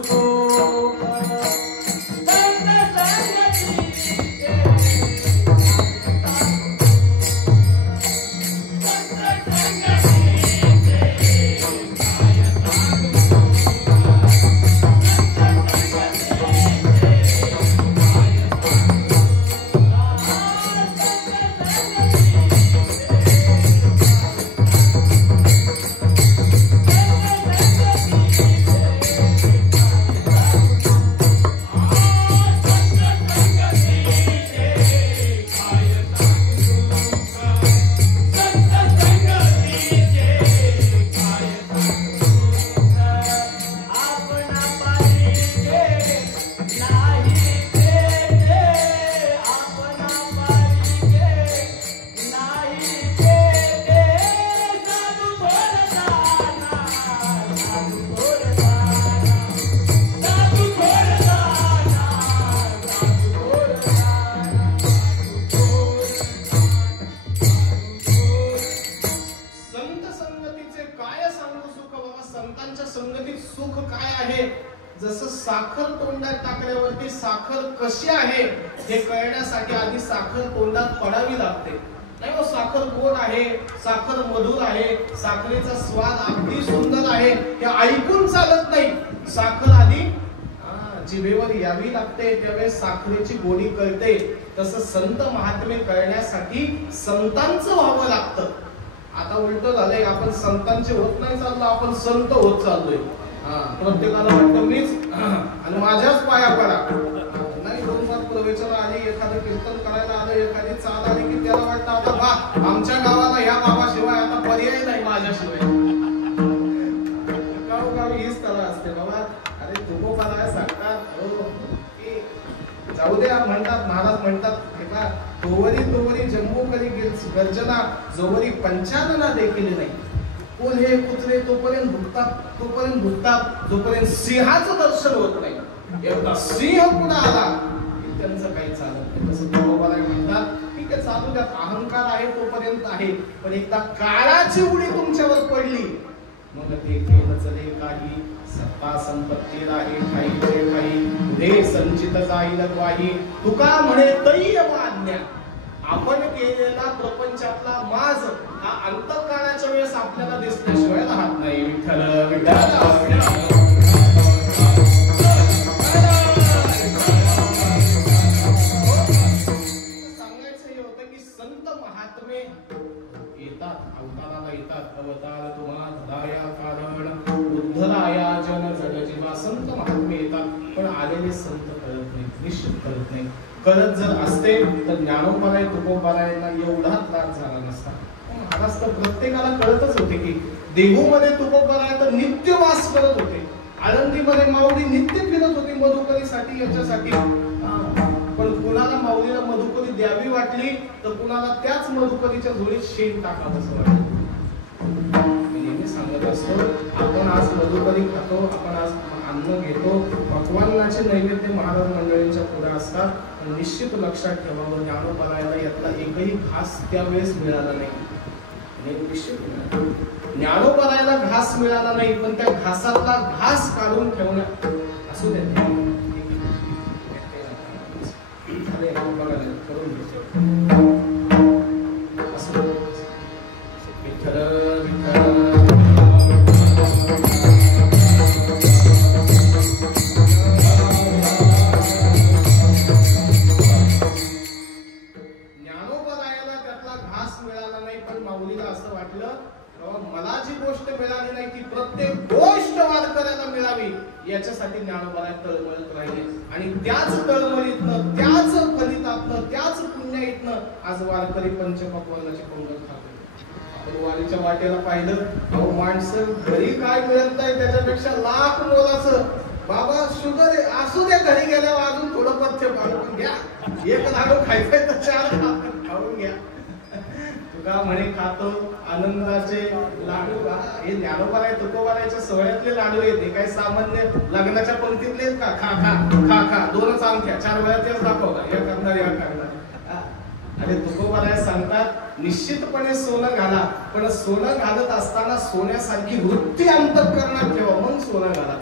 साखर कशी आहे हे कळण्यासाठी आधी साखर तोंडात पडावी लागते. नाही हो, साखर गोड आहे, साखर मधुर आहे, साखरेचा स्वाद अगदी सुंदर आहे हे ऐकून चालत नाही. साखर आधी जिभेवर यावी लागते, त्यावेळेस साखरेची गोडी कळते. तसं संत महात्म्य कळण्यासाठी संतांचं व्हावं लागतं. आता उलट झालंय, आपण संतांचे होत नाही चाललो, आपण संत होत चाललोय. प्रत्येकाला वाटतं मीच आणि माझ्याच पाया पडा. नाही, 2 तास प्रवचन आली, एखादं कीर्तन करायला आलं, एखादी चाल आली की त्याला वाटतं आता बा आमच्या गावाला या बाबाशिवाय आता पर्याय नाही माझ्याशिवाय. गावोगावी हीच कला असते बाबा. अरे तुकोबाला सांगतात जाऊ द्या म्हणतात, महाराज म्हणतात तोवरी जम्बू करी गर्जना, जोवरी पंचानना देखील नाही. कोल्हे कुत्रे तोपर्यंत भुकतात जोपर्यंत सिंहाचं दर्शन होत नाही. एकदा सिंह पुन्हा आला की त्यांचं काही चालत नाही. तसं तुकोबाला म्हणतात ठीक आहे, चालू द्या, अहंकार आहे तोपर्यंत आहे, पण एकदा काळाची उडी तुमच्यावर पडली मग ते केलं चले काही. सत्ता संपत्ती राही खाईचे काही, पुढे संचित जाईल काही. तुका म्हणे तै आज्ञा. आपण केलेला प्रपंचातला माज हा अंतःकाळाच्या वेळेस आपल्याला दिसल्याशिवाय राहत नाही. विठ्ठल सांगायचं हे होतं की संत महात्मे येतात, अवताराला येतात. अवतार तुम्हा धराया कारण उद्धराया जन जग जीवा. संत महात्मे येतात, पण आलेले संत कळत नाही, निश्चित कळत नाही. कळत जर असते तर ज्ञानोबाराय तुकोबारायांना एवढा त्रास झाला नसता. महाराज तर प्रत्येकाला कळतच होते की देहूमध्ये तुकोबाराय तर नित्य वास करत होते, आळंदीमध्ये माऊली नित्य फिरत होती मधुकरीसाठी, याच्यासाठी. पण कुणाला माऊलीला मधुकरी द्यावी वाटली तर कुणाला त्याच मधुकरीच्या झोळीत शेण टाकावं असं वाटतं. मी नेहमी सांगत असतो, आपण आज मधुकरी खातो, आपण आज अन्न घेतो, पक्वान्नाचे नैवेद्य महाराज मंडळींच्या पुढे असतात. घ्यायचा. पण निश्चित लक्षात ठेवावं, ज्ञानोबाला यातला एकही घास त्यावेळेस मिळाला नाही. निश्चित ज्ञानोबाला घास मिळाला नाही, पण त्या घासातला घास काढून ठेवण्यात असू दे. याच्यासाठी ज्ञानोबाला तळमळत राहिले आणि त्याच तळमळीतनं, त्याच फलितातनं, त्याच पुण्याईतनं आज वारकरी पंचपक्वान्नाचे पोंगल खातो. आपण वारीच्या वाटेला पाहिलं, अहो माणसं घरी काय मिळत नाही त्याच्यापेक्षा लाख मोलाचं बाबा शुगर असू द्या, घरी गेल्यावर अजून थोडं पथ्य पाळून घ्या, एक लाडू खायचंय तर 4 खाऊन घ्या. तुका म्हणे खातो आनंदाचे लाडू. हे ज्ञानोबा आहे तुकोबारायच्या सोहळ्यातले लाडू आहेत, हे काय सामान्य लग्नाच्या पंक्तीतले का? खा खा खा खा 2च अंगठ्या 4 वेळा तेच दाखवता, हे करणार या करणार. आणि तुकोबाराय सांगतात निश्चितपणे सोनं घाला, पण सोनं घालत असताना सोन्यासारखी वृत्ती अंतःकरणात ठेवा, मग सोनं घाला.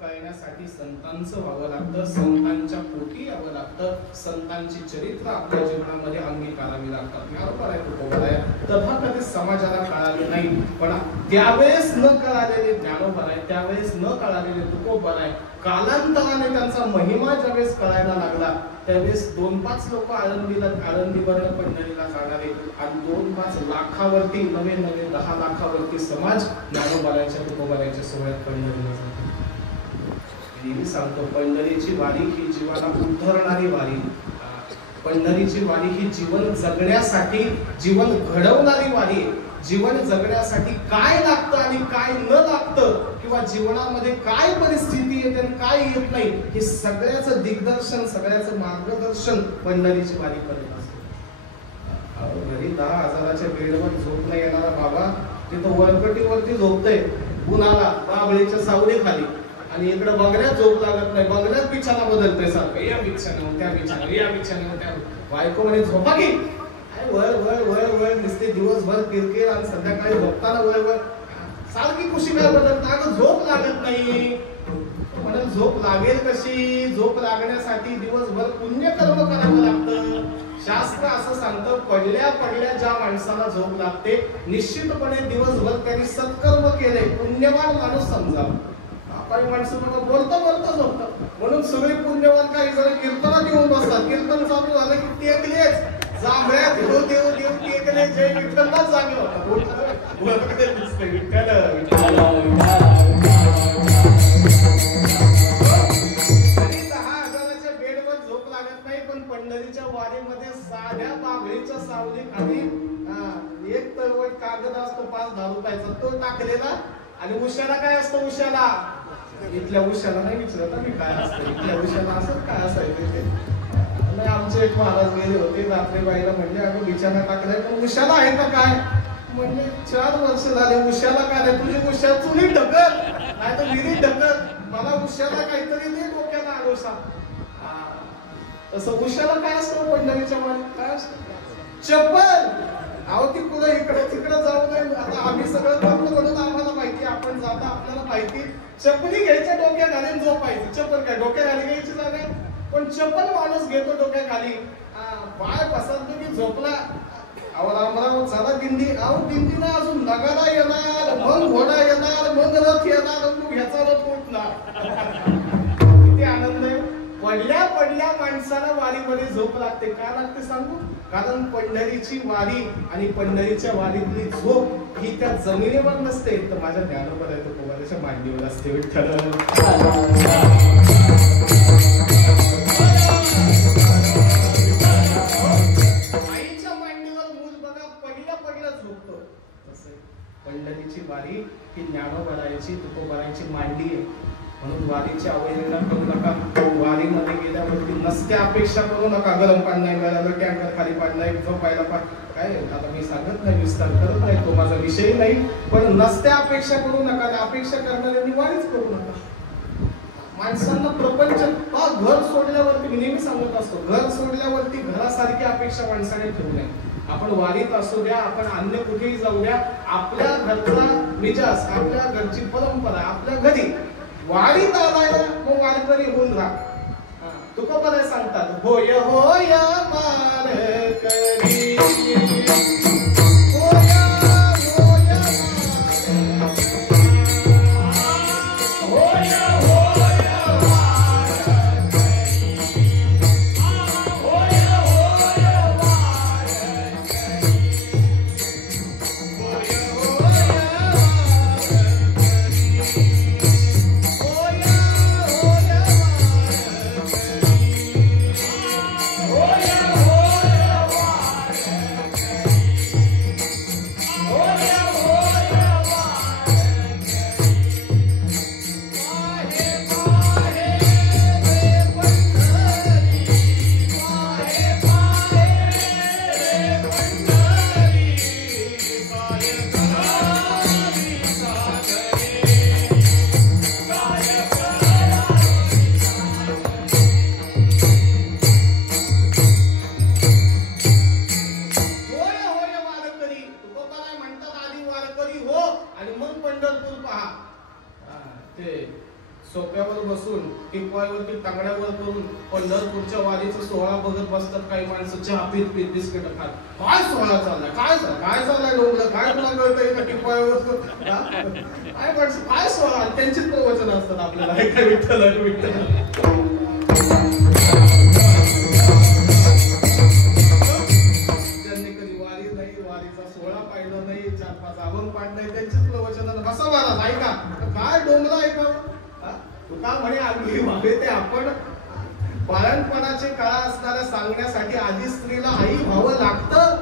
कळण्यासाठी संतांचं व्हावं लागतं, संतांच्या पोटी यावं लागतं, संतांची चरित्र आपल्या जीवनामध्ये अंगीकारावी लागतात. बरोबर आहे तुकोबा आहे. तथाकथित समाजाला कळाले नाही, पण त्यावेळेस न कळालेले ज्ञानोबा आहे, त्यावेळेस न कळालेले तुकोबा आहे. कालांतराने त्यांचा महिमा ज्यावेळेस कळायला लागला, त्यावेळेस 2-5 लोक आळंदीवरून पंढरीला जाणारे आणि 2-5 लाखावरती नवे 10 लाखावरती समाज ज्ञानोबाच्या तुकोबाच्या सोहळ्यात पंढरीला जातो. मी सांगतो, पंढरीची वारी ही जीवाला उद्धरणारी वारी, पंढरीची वारी ही जीवन जगण्यासाठी, जीवन घडवणारी वारी. जीवन जगण्यासाठी काय लागतं आणि काय न लागतं, किंवा जीवनामध्ये काय परिस्थिती येते आणि काय येत नाही, हे सगळ्याचं दिग्दर्शन, सगळ्याचं मार्गदर्शन पंढरीची वारी करत असते. घरी 10,000च्या बेडवर झोप नाही येणारा बाबा तिथं वरकटीवरती झोपतोय उन्हाला बाबळीच्या सावलीखाली, आणि इकडे बंगल्यात झोप लागत नाही, बंगल्यात बिछाना बदलतोय सारखं, या बिछाण्यावर त्या बिछाण्यावर, या बिछाण्यावर त्या. बायको म्हणे झोपा की, वळ वळ वळ वळ नुसते दिवसभर किरकिर आणि संध्याकाळी झोपताना वळ वळ सारखी कुशी काय बदलत, अगं झोप लागत नाही. म्हणून झोप लागेल कशी? झोप लागण्यासाठी दिवसभर पुण्यकर्म करावं लागतं. शास्त्र असं सांगतं, पडल्या पडल्या ज्या माणसाला झोप लागते, निश्चितपणे दिवसभर त्यांनी सत्कर्म केले, पुण्यवान माणूस समजावा. काही माणसं बघा बोलता बोलता झोपतात, म्हणून सगळे पुण्यवान काही जण कीर्तनात येऊन बसतात. कीर्तन चालू झालं की टेकलेच जांभळ्या देव देव देव टेकले, जय विठ्ठललाच जागे होता. विठ्ठल आणि 10,000च्या बेडवर झोप लागत नाही, पण पंढरीच्या वारीमध्ये साध्या बाभळीच्या सावलीखाली एक तळवट कागद असतो 5-10 रुपयाचा, तो टाकलेला. आणि उशाला काय असतं? उशाला इथल्या उशाला नाही विचारत मी काय असतं, इथल्या उशाला असं काय असायचं ते. आमचे एक महाराज गेले होते, रात्री बाईला म्हणले अगं बिछाना टाकलाय पण उशाला आहे का काय? म्हणजे 4 वर्ष झाले उशाला काय नाही, तुझी उशा चुलीत ढकल नाही तर विहिरीत ढकल, मला उशाला काहीतरी दे डोक्याला आडोसा. तसं उशाला काय असतं पंढरीच्या वारीत? काय असतं? चप्पल. अहो ती पुढे इकडे तिकडे जाऊ नये. आता आम्ही सगळं करतो म्हणून आम्हाला माहिती, आपण जाता आपल्याला माहिती. चप्पली घ्यायच्या डोक्या घालून झोपायची. चप्पल काय डोक्या खाली घ्यायची जागा, पण चप्पल माणूस घेतो डोक्या खाली. पाय पसरतो की झोपला. अहो रामराव चला दिंडी. अहो दिंडीला अजून नगारा येणार, मग घोडा येणार, मग रथ येणार, मग ह्याचा रथ उठणार. किती आनंद आहे. पडल्या पडल्या माणसाला वारीमध्ये झोप लागते. का लागते सांगू? कारण पंढरीची वारी आणि पंढरीच्या वारीतली झोप ही त्या जमिनीवर नसते, तर माझ्या ज्ञानोबा तुकोबाच्या मांडीवर असते. विठ्ठल आईच्या मांडीवर मूल बघा पडल्या पडल्या झोपतो. तसे पंढरीची वारी ही ज्ञानोबाची तुकोबाची मांडी आहे. म्हणून वारीची अवहेलना करू नका. वारीमध्ये गेल्यावरती नसत्या अपेक्षा करू नका. गरम पाणी नाही मिळालं, टँकर खाली पाणी नाही, झोपायला काय आता मी सांगत नाही, विस्तार करत नाही, तो माझा विषय नाही. पण नसत्या अपेक्षा करू नका. अपेक्षा करणाऱ्यांनी वारीच करू नका. माणसांना प्रपंच घर सोडल्यावरती, मी नेहमी सांगत असतो, घर सोडल्यावरती घरासारखी अपेक्षा माणसाने ठेवू नये. आपण वारीत असू द्या, आपण अन्य कुठेही जाऊ द्या, आपल्या घरचा मिजाज, आपल्या घरची परंपरा, आपल्या घरी वारीत आलाय मग वारकरी होऊन राहा. तुकोबराय सांगतात, होय होय वारकरी, सोप्यावर बसून टिपवाईवरती तांगड्यावर करून पंढरपूरच्या वारीचा सोहळा बघत बसतात काही माणसं. चहा पीत पीत बिस्किट खात. काय सोहळा चाललाय, काय चाललाय डोंगर, काय तुला कळतं एका टिपवाईवर काय माणसं, काय सोहळा. त्यांचीच प्रवचन असतात आपल्याला, काय विठ्ठल विठ्ठल. ज्यांनी कधी वारी नाही, वारीचा सोहळा पाहिला नाही, 4-5 अभंग पाठ नाही, त्यांचीच प्रवचन. बसा महाराज ऐका, काय डोंगरा ऐका. तुका म्हणे आम्ही व्हावे ते आपण. बाळणपणाचे काळ असणाऱ्या सांगण्यासाठी आधी स्त्रीला आई व्हावं लागतं,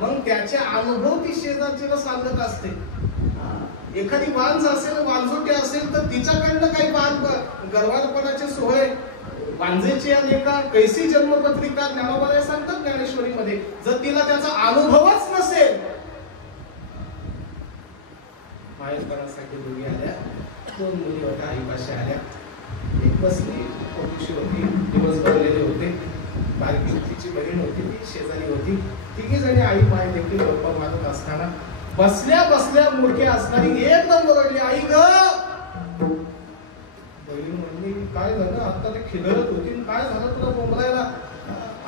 मग त्याचे अनुभव ती शेजारचीला सांगत असते. एखादी वांज असेल, वांजोटी असेल तर तिच्याकडनं काही गर्वारपणाचे सोहळे, वांजेची अनेका कैसी जन्मपत्रिका ज्ञानोबा सांगतात ज्ञानेश्वरीमध्ये. जर तिला त्याचा अनुभवच नसेल. बाळणपणासाठी दोघी आल्या, 2 मुली होत्या, आईपाशी आल्या. एक बसली, छोटीशी होती, दिवस भरलेले होते. बारकी तिची बहीण होती, ती शेजारी होती. तिघी जणी आई बाय देखील गप्पा मारत असताना बसल्या बसल्या मोठी असणारी एकदम ओरडली, आई ग. बहीण म्हणली, काय झालं, आता ते खिदळत होती, काय झालं तुला बोंबलायला.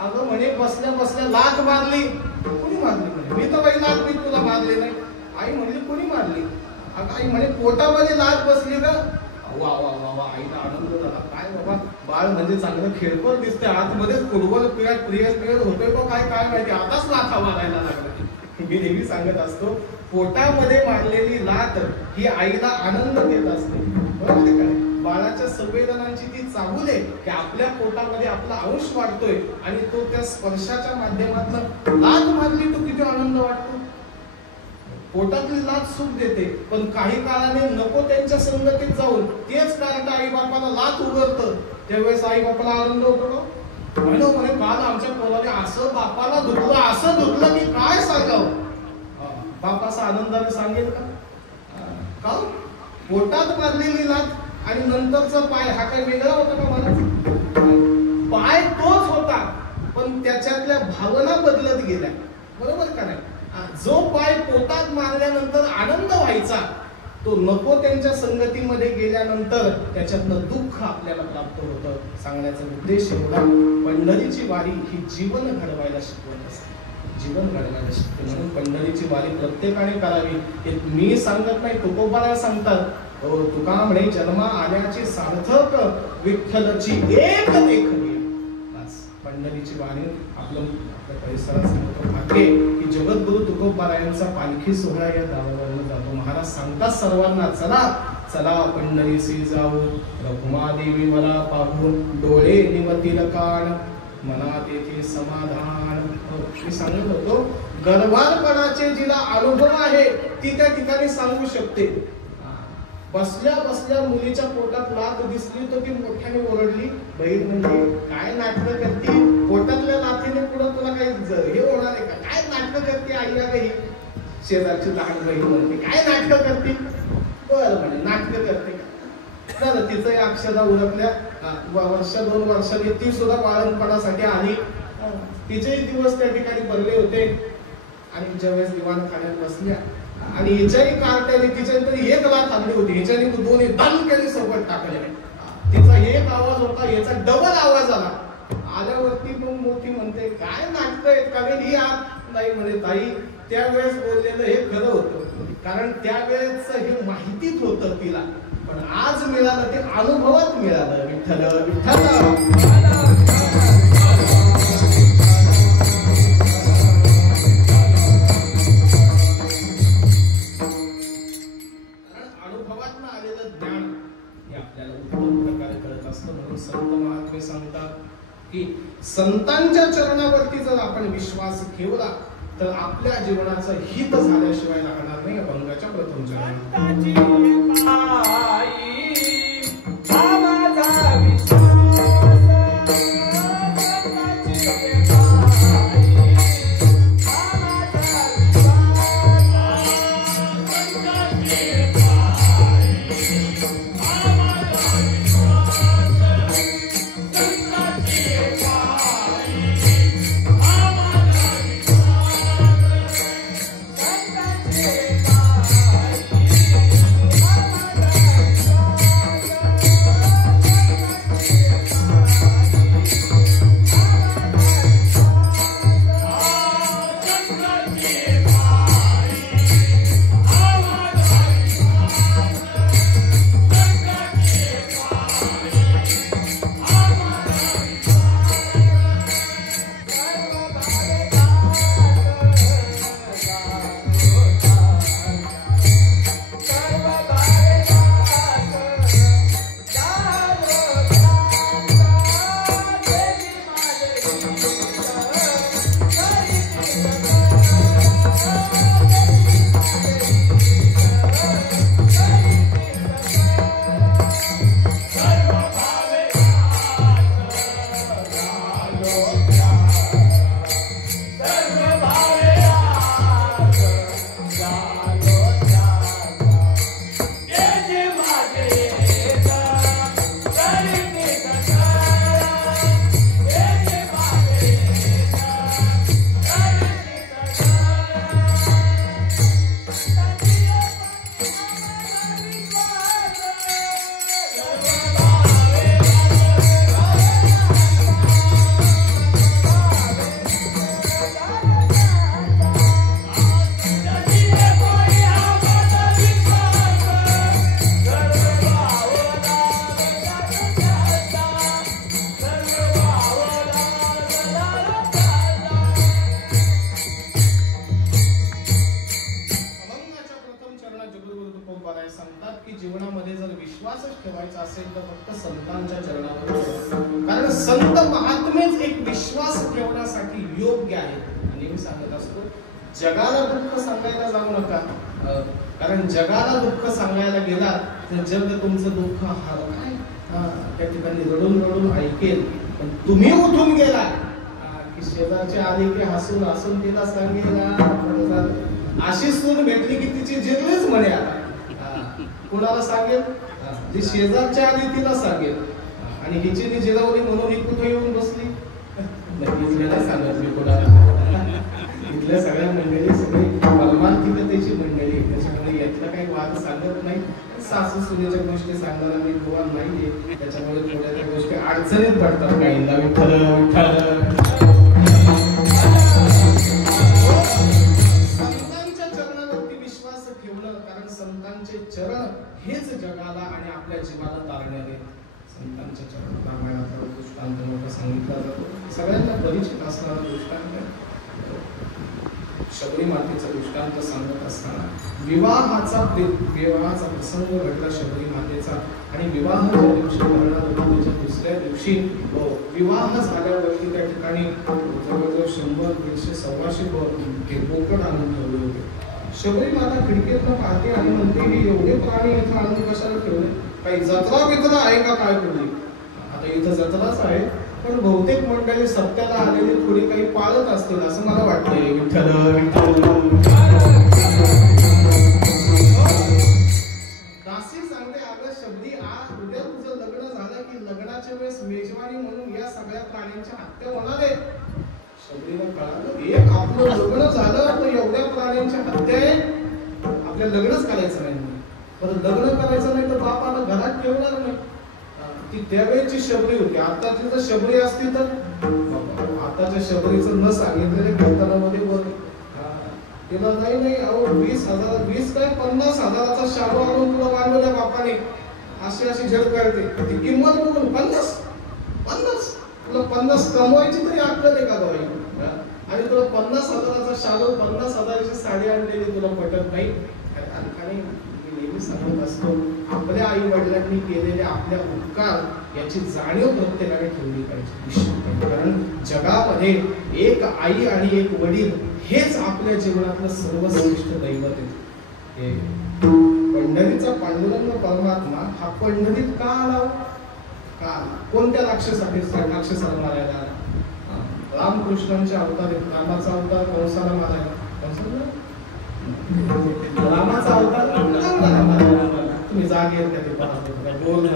अगं म्हणे बसल्या बसल्या लाथ मारली. कोणी मारली म्हणे. मी तर बाई लाथ मी तुला मारली नाही. आई म्हणली कोणी मारली. आई म्हणे पोटामध्ये लाथ बसली का. वा वा वा वा, आईला आनंद झाला. काय बाबा, बाळ म्हणजे चांगलं खेळकर दिसते, आतमध्येच फुटबॉल प्रिय होतोय का काय काय माहिती, आताच लाथा मारायला लागला. मी नेहमी सांगत असतो, पोटामध्ये मारलेली लाथ ही आईला आनंद देत असते. बरोबर आहे का. बाळाच्या संवेदनांची ती चाहूल आहे की आपल्या पोटामध्ये आपला अंश वाढतोय आणि तो त्या स्पर्शाच्या माध्यमातून लाथ मारली तो किती आनंद वाटतो. पोटातली लाथ सुख देते, पण काही काळाने नको त्यांच्या संगतीत जाऊन तेच कारण आई बापाला लाथ उघडतं, त्यावेळेस आई बापाला आनंद होतो. म्हणे काल आमच्या पोराने असं बापाला धुतलं, असं धुतलं की काय सांगावं. बाप असा आनंदाने सांगेल का. पोटात मारलेली लाथ आणि नंतरचा पाय हा काय वेगळा होता का. मला पाय तोच होता, पण त्याच्यातल्या भावना बदलत गेल्या. बरोबर का नाही. जो पाय पोटात मारल्यानंतर आनंद व्हायचा, तो नको त्यांच्या संगतीमध्ये गेल्यानंतर त्याच्यातनं दुःख आपल्याला प्राप्त होतं. सांगण्याचा उद्देश एवढा, पंढरीची वारी ही जीवन घडवायला शिकवत असते, जीवन घडवायला शिकते. म्हणून पंढरीची वारी प्रत्येकाने करावी. हे मी सांगत नाही, तुकोबाला सांगतात. तुका म्हणे जन्मा आल्याची सार्थक विठ्ठलची एक देखणी. पंढरीची वारी आपल्या परिसरात सांगतो भाग्य की जगद्गुरु तुकोबारायांचा पालखी सोहळा या गावावरून जातो. महाराज सांगतात सर्वांना, चला चला पंढरीसी जाऊ, रखुमादेवी मला पाहून डोळे निवतील कान, मनात येथे समाधान. मी सांगत होतो, गर्वारपणाचे जिला अनुभव आहे ती त्या ठिकाणी सांगू शकते. बसल्या बसल्या मुलीच्या पोटात लाथ दिसली तर ती मोठ्याने ओरडली. बहीण म्हणजे काय नाटकं करते, पोटातल्या लाथीने पुढे तुला काही हे होणार आहे का, काय नाटकं करते आई या काही. शेजारची लहान बहीण म्हणते काय नाटकं करते. बरं म्हणे नाटकं करते का. झालं तिचंही अक्षदा उरकल्या. वर्ष 2 वर्षांनी ती सुद्धा बाळणपणासाठी आली. तिचेही दिवस त्या ठिकाणी भरले होते. आणि ज्यावेळेस दिवाणखान्यात बसल्या आणि हिच्याही कार्ट्याने तिच्या तरी एक लाथ आणली होती, हिच्याने दोन्ही दणक्याने सोबत टाकले. तिचा एक आवाज होता, याचा डबल आवाज आला. आल्यावरती मग मोठी म्हणते काय नाटक आहेत का ही आत नाही म्हणे. ताई त्यावेळेस बोललेलं हे खरं होतं, कारण त्यावेळेस हे माहितीच होतं तिला, पण आज मिळालं ते अनुभवात मिळालं. विठ्ठल विठ्ठल. संत महात्मे सांगतात की संतांच्या चरणावरती जर आपण विश्वास ठेवला तर आपल्या जीवनाचं हित झाल्याशिवाय राहणार नाही. अभंगाच्या प्रथम चरणात जीवनामध्ये जर विश्वासच ठेवायचा असेल तर फक्त संतांच्या चरणावर, कारण संत महात्मेच एक विश्वास ठेवण्यासाठी योग्य आहेत. आणि मी सांगत असतो जगाला दुःख सांगायला जाऊ नका, कारण जगाला दुःख सांगायला गेला तर जग तुमचं दुःख काय त्या ठिकाणी रडून रडून ऐकेल. पण तुम्ही उठून गेला की शेजारच्या आधी की हसून हसून तिला सांगेल अशी सून भेटली की तिची जिरलीच म्हणे. आता कोणाला सांगेल, जी शेजारच्या आधी तिला सांगेल. आणि हिची जिरावली म्हणून ही कुठे येऊन बसली नक्कीच सांगत मी कोणाला. इथल्या सगळ्या मंडळी सगळी परमार्थिकतेची मंडळी, त्याच्यामुळे यातला काही वाद सांगत नाही. सासू सुनेच्या गोष्टी सांगणारा मी गोवा नाहीये, त्याच्यामुळे थोड्या त्या गोष्टी अडचणीत पडतात काहींना. विठ्ठल संतांच्या चरणावरती विश्वास ठेवणं, कारण संतांचे चरण हेच जगाला आणि आपल्या जीवाला तारणारे. संतांच्या चरणात रामायणाचा दृष्टांत मोठा सांगितला जातो, सगळ्यांना परिचित असणारा दृष्टांत. शबरी मातेचा दृष्टांत सांगत असताना विवाहाचा प्रसंग घडला शबरी मातेचा. आणि विवाह ज्या दिवशी करणार होता त्याच्या दुसऱ्या दिवशी विवाह झाल्यावरती त्या ठिकाणी जवळजवळ 100, 150, 125 बोकड आणून ठेवले होते. शबरी माता खिडकीतनं पाहते आणि म्हणते की एवढे प्राणी इथं आणून कशाला ठेवले, काही जत्रा बित्रा आहे का काय पूर्वी? आता इथं जत्राच आहे, पण बहुतेक मंडळी सत्याला आलेली थोडी काही पाळत असतील असं मला वाटतंय. विठ्ठल दासी सांगते, अगं शबरी आज उद्या तुझं लग्न झालं की लग्नाच्या वेळेस मेजवानी म्हणून या सगळ्या प्राण्यांच्या हत्या होणार आहे. शबरीला कळालं एक आपलं लग्न झालं तर एवढ्या प्राण्यांच्या हत्या आहे, आपल्या लग्नच करायचं नाही. पण लग्न करायचं नाही तर बापाला घरात ठेवणार नाही. ती त्यावेळेची शबरी होती. आताची जर शबरी असती तर आताच्या शबरीचं न सांगितलेल्या कीर्तनामध्ये बोल तिला नाही अहो 20,000 20 काय 50,000चा शालू आणून तुला बांधवल्या बापाने, अशी अशी झेड करते. ती किंमत बघून 50 तुला 50 कमवायची तरी अक्कल आहे का बाई? आणि तुला 50,000चा शालू 50,000ची साडी आणलेली तुला पटत नाही. आणि नेहमी सांगत असतो, आपल्या आई वडिलांनी केलेले आपल्या उपकार याची जाणीव प्रत्येकाने ठेवली पाहिजे. कारण जगामध्ये एक आई आणि एक वडील हेच आपल्या जीवनातलं सर्वश्रेष्ठ दैवत आहे. पंढरीचा पांडुरंग परमात्मा हा पंढरीत का आला? का कोणत्या राक्षसाला मारायला? रामकृष्णांच्या अवतार, रामाचा अवतार कंसाला मारायला. रामाचा अवतार तुम्ही जागे बोल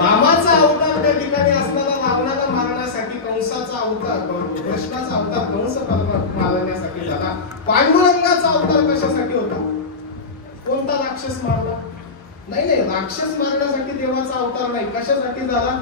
रामाचा अवतार त्या ठिकाणी असणारा रावणाला मारण्यासाठी, कंसाचा अवतार कृष्णाचा अवतार कंस मारण्यासाठी झाला. पांडुरंगाचा अवतार कशासाठी होता? कोणता राक्षस मारला? नाही राक्षस मारण्यासाठी देवाचा अवतार नाही. कशासाठी झाला?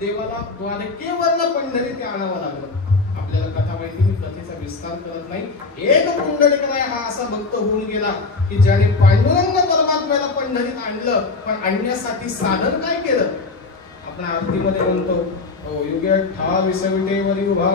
देवाला द्वारकेवरनं पंढरीत आणावं लागलं. आपल्याला कथा माहिती, मी कथेचा विस्तार करत नाही. एक पुंडलिकराय हा असा भक्त होऊन गेला की ज्याने पांडुरंग परमात्म्याला पंढरीत आणलं, पण आणण्यासाठी साधन काय केलं? आपण आरतीमध्ये म्हणतो, युगे ठा विसविटेवरी उभा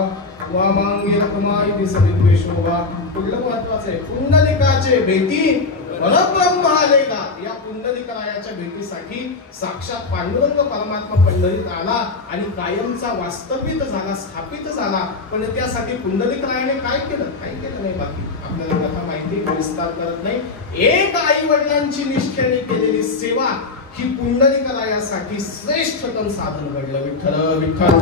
वामांगी रखमाई दिसविद्वे शोभा. पुढलं महत्वाचं आहे, पुंडलिकाचे भेटी परब्रह्म आलेला. या पुंडलिकरायाच्या भेटीसाठी साक्षात पांडुरंग परमात्मा पंढरीत आला आणि कायमचा वास्तविक झाला, स्थापित झाला. पण त्यासाठी पुंडलिकरायाने काय केलं? काही केलं नाही. बाकी आपल्याला कथा माहिती, विस्तार करत नाही. एक आई वडिलांची निष्ठेने केलेली सेवा ही पुंडलिकरायासाठी श्रेष्ठतम साधन घडलं. विठ्ठल विठ्ठल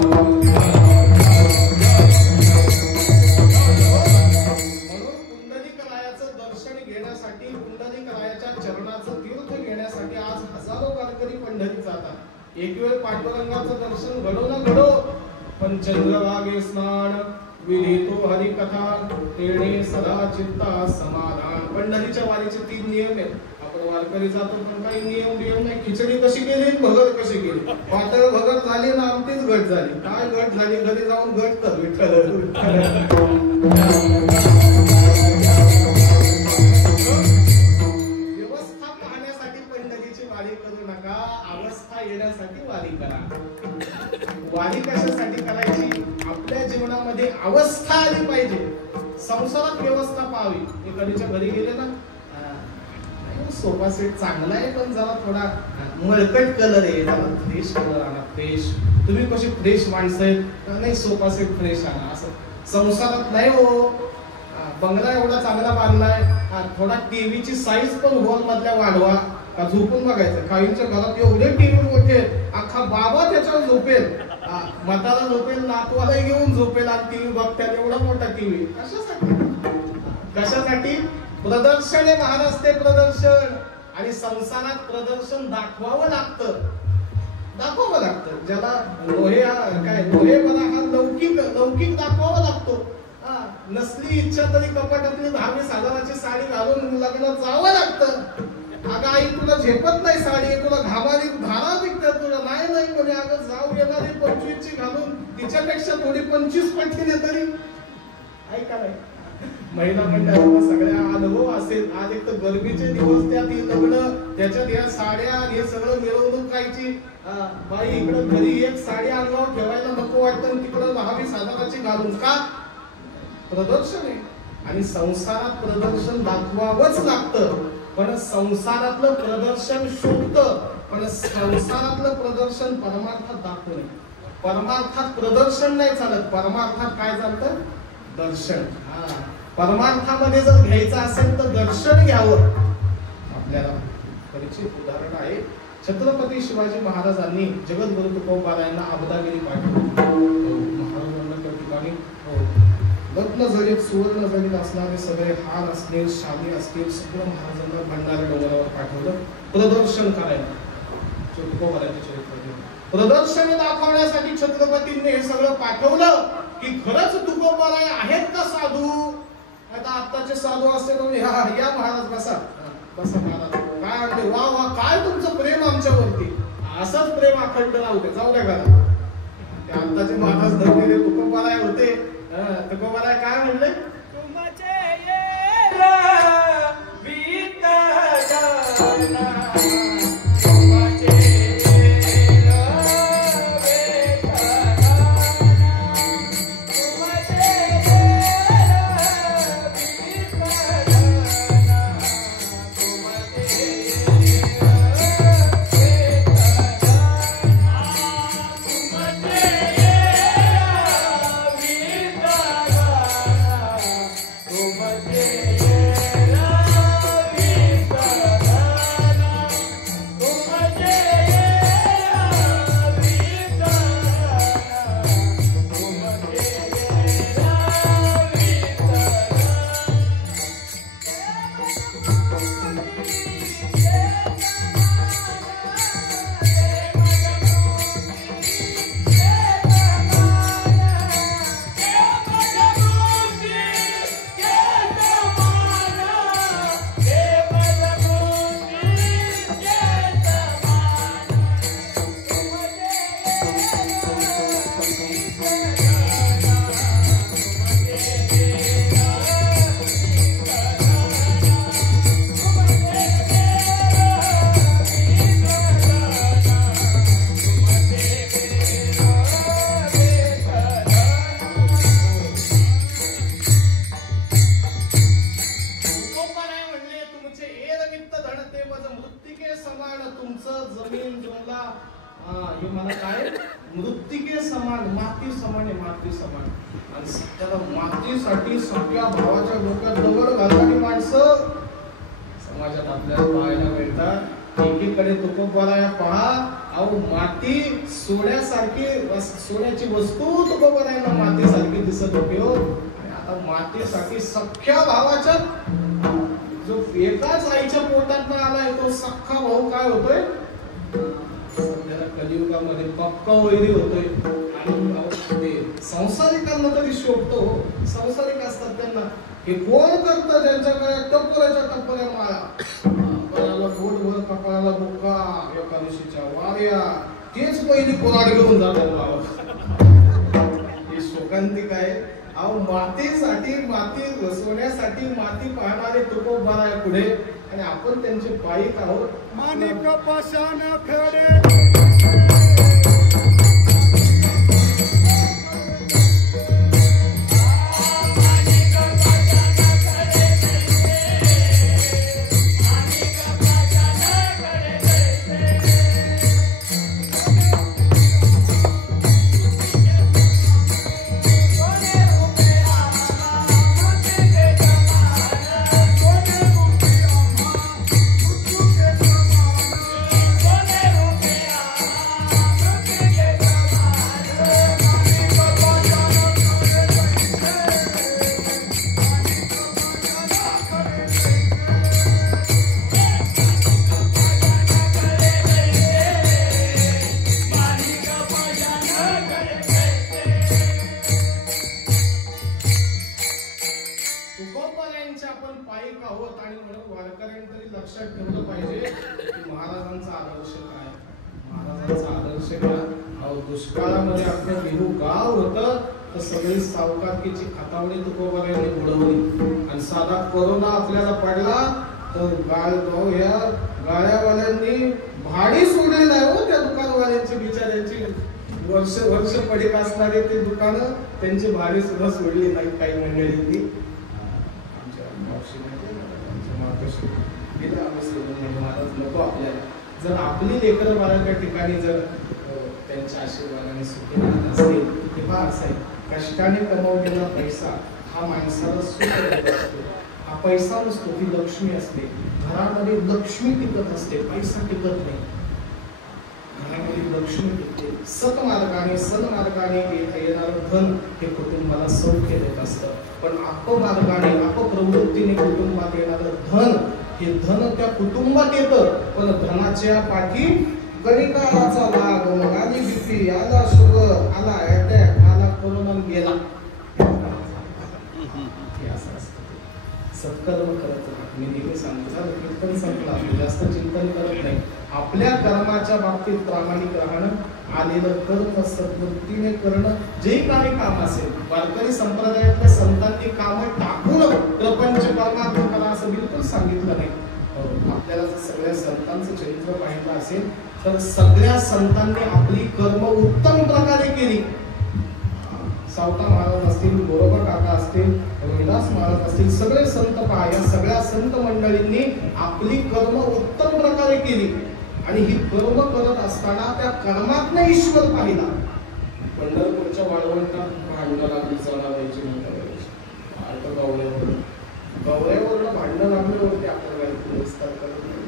एक वेळ पांडुरंगाचं दर्शन घडो ना घडो, पण चंद्रभागे स्नान विहितो हरिकथा तेणे सदा चित्ता समाधान. पंढरीच्या वारीचे 3 नियम आहेत. आपण वारकरी जातो पण काही नियम नाही. खिचडी कशी केली, भगत कशी केली, पातळ भगत झाली ना आमटीच घट झाली. काय घट झाली? घरी जाऊन घट कर. विठ्ठल येण्यासाठी वारी करा. वारी कशासाठी करायची? आपल्या जीवनामध्ये अवस्था आली पाहिजे, संसारात व्यवस्था पाहावी. मी कधीच्या घरी गेले ना, सोफा सेट चांगला आहे पण जरा थोडा मळकट कलर आहे, जरा फ्रेश कलर आणा. फ्रेश तुम्ही कशी फ्रेश माणसं आहेत, नाही सोफा सेट फ्रेश आणा. असं संसारात नाही हो. बंगला एवढा चांगला बांधलाय, थोडा टीव्हीची साईज पण हॉल मधल्या वाढवा. का झोपून बघायचं? काहींच्या घरात एवढे टीव्ही मोठे, अख्खा बाबा त्याच्यावर झोपेल, म्हातारा झोपेल, नातवाला घेऊन झोपेल आणि टीव्ही बघताना एवढा मोठा टीव्ही. कशासाठी? प्रदर्शन आहे महाराज, ते प्रदर्शन. आणि संसारात प्रदर्शन दाखवावं लागतं. ज्याला लोहेपणा हा लौकिक दाखवावा लागतो. नसली इच्छा तरी कपाटातली 10,000-20,000ची साडी घालून लग्नात जावं लागतं. अगं आई तुला झेपत नाही साडी, तुला घामारी धारा निघतात तुला. नाही नाही कोणी अगं जाऊ येणारी 25ची घालून तिच्यापेक्षा थोडी 25 पटली तरी ऐका नाही. महिला मंडळाला सगळ्या अनुभव असेल. आज एक तर गरमीचे दिवस, त्यात लग्न, त्याच्यात या साड्या, हे सगळं मिरवणूक करायची. बाई इकडं घरी एक साडी अंगावर ठेवायला नको वाटतं, तिकडं 10,000-20,000ची घालून का? प्रदर्शन आहे. आणि संसारात प्रदर्शन दाखवावंच लागतं. पण संसारातलं प्रदर्शन शोभतं, पण संसारातलं प्रदर्शन परमार्थात दाखवू नये. परमार्थात प्रदर्शन नाही चालत, परमार्थात काय चालतं? दर्शन. परमार्थामध्ये जर घ्यायचं असेल तर दर्शन घ्यावं. आपल्याला परिचित उदाहरण आहे. छत्रपती शिवाजी महाराजांनी जगद्गुरु तुकोबारायांना अबदागिरी पाठवली. महाराजांना त्या ठिकाणी रत्न जडित सुवर्ण जडित असणारे सगळे हार असतील, शाली असतील, सगळं महाराजांना भंडारा डोंगरावर पाठवलं प्रदर्शन करायला. तुकोबारायांचे चरित्र प्रदर्शन दाखवण्यासाठी छत्रपतींनी हे सगळं पाठवलं की खरंच तुकोबाराय आहेत का साधू? आता आत्ताचे साधू असते तर या महाराज बसा बसा महाराज काय म्हणते, वा वा काय तुमचं प्रेम आमच्यावरती, असंच प्रेम अखंड राहू दे, जाऊ द्या घरात. ते आत्ताचे महाराज धरलेले तुकोबाराय होते. तुकोबाराय काय म्हणले, मृत्तिके समान, माती समान आहे, माती समान. आणि सत्याला मातीसाठी सगळ्या भावाच्या डोक्यात दगड घालणारी माणसं समाजात आपल्याला पाहायला मिळतात. एकीकडे तुकोबाराया पहा, अहो माती सोन्यासारखी, सोन्याची वस्तू तुकोबारायांना मातीसारखी दिसत होती हो. आणि आता मातीसाठी सख्या भावाच्या, जो एकाच आईच्या पोटात आलाय तो सख्खा भाऊ काय होतोय, सध्याला कलियुगामध्ये पक्का वैरी होतोय. आणि संसारिकांना तरी शोभतो, संसारिक असतात त्यांना हे कोण करतं, ज्यांच्याकडे टप्पऱ्याच्या टप्पऱ्या माळा, कपाळाला बोटभर, कपाळाला बुक्का, एकादशीच्या वाऱ्या, तेच पहिली कोराड घेऊन जातात. हे शोकांतिक आहे. अहो मातीसाठी, माती घसवण्यासाठी माती पाहणारे तुकोबाराय पुढे, आणि आपण त्यांचे पायीक आहोत. माणिक पाषाण खडे तुकोबारायांचे आपण पायिक आहोत आणि म्हणून वारकऱ्यांनी तरी लक्षात ठेवलं पाहिजे की महाराजांचा आदर्श काय. महाराजांचा आदर्श काय. अहो दुष्काळामध्ये आपलं बिहू गाव होतं तर सगळी सावकारकीची खातावणी तुकोबारायांनी उडवली आणि साधा कोरोना आपल्याला पडला तर या गाळ्यावाल्यांनी भाडी सोडली नाही हो त्या दुकानवाल्यांची बिचाऱ्यांची. वर्ष पडीक असणारे ते दुकानं त्यांची भाडी सुद्धा सोडली नाही काही मंडळींनी. आमच्या मातोश्री गेलं आम्ही सोडून महाराज नको आपल्याला. जर आपली लेकरं बाळा त्या ठिकाणी जर त्यांच्या आशीर्वादाने सुखी राहत असतील तेव्हा असं आहे कष्टाने कमवलेला पैसा हा माणसाला सुख देत असतो. हा पैसा नसतो ती लक्ष्मी असते. घरामध्ये लक्ष्मी टिकत असते पैसा टिकत नाही. घरामध्ये लक्ष्मी टिकते. सन्मार्गाने येणारं धन हे कुटुंबाला सौख्य देत असतं. पण अपमार्गाने अपप्रवृत्तीने कुटुंबात येणारं धन हे धन त्या कुटुंबात येतं पण धनाच्या पाठी गणिताचा लाग मग आली बीपी आला शुगर आला अटॅक आला कोरोना गेला. सत्कर्म करत राहा. मी नेहमी सांगितलं कीर्तन संपला जास्त चिंतन करत नाही. आपल्या कर्माच्या बाबतीत प्रामाणिक राहणं आलेलं कर्म सद्वृत्तीने करणं जे काही काम असेल. वारकरी संप्रदायातल्या संतांनी कामं टाकून प्रपंच परमार्थ करा असं बिलकुल सांगितलं नाही. आपल्याला जर सगळ्या संतांचं चरित्र पाहिलं असेल तर सगळ्या संतांनी आपली कर्म उत्तम प्रकारे केली. सावता महाराज असतील गोरोबा काका असतील रविदास महाराज असतील सगळे संत पहा या सगळ्या संत मंडळींनी आपली कर्म उत्तम प्रकारे केली आणि ही कर्म करत असताना त्या कर्मातनं ईश्वर पाहिला. पंढरपूरच्या वाळवंटात भांडणं लागली जनावरांची गवऱ्यावरनं भांडणं लागल्यावरती आपल्याला विस्तार करत नाही.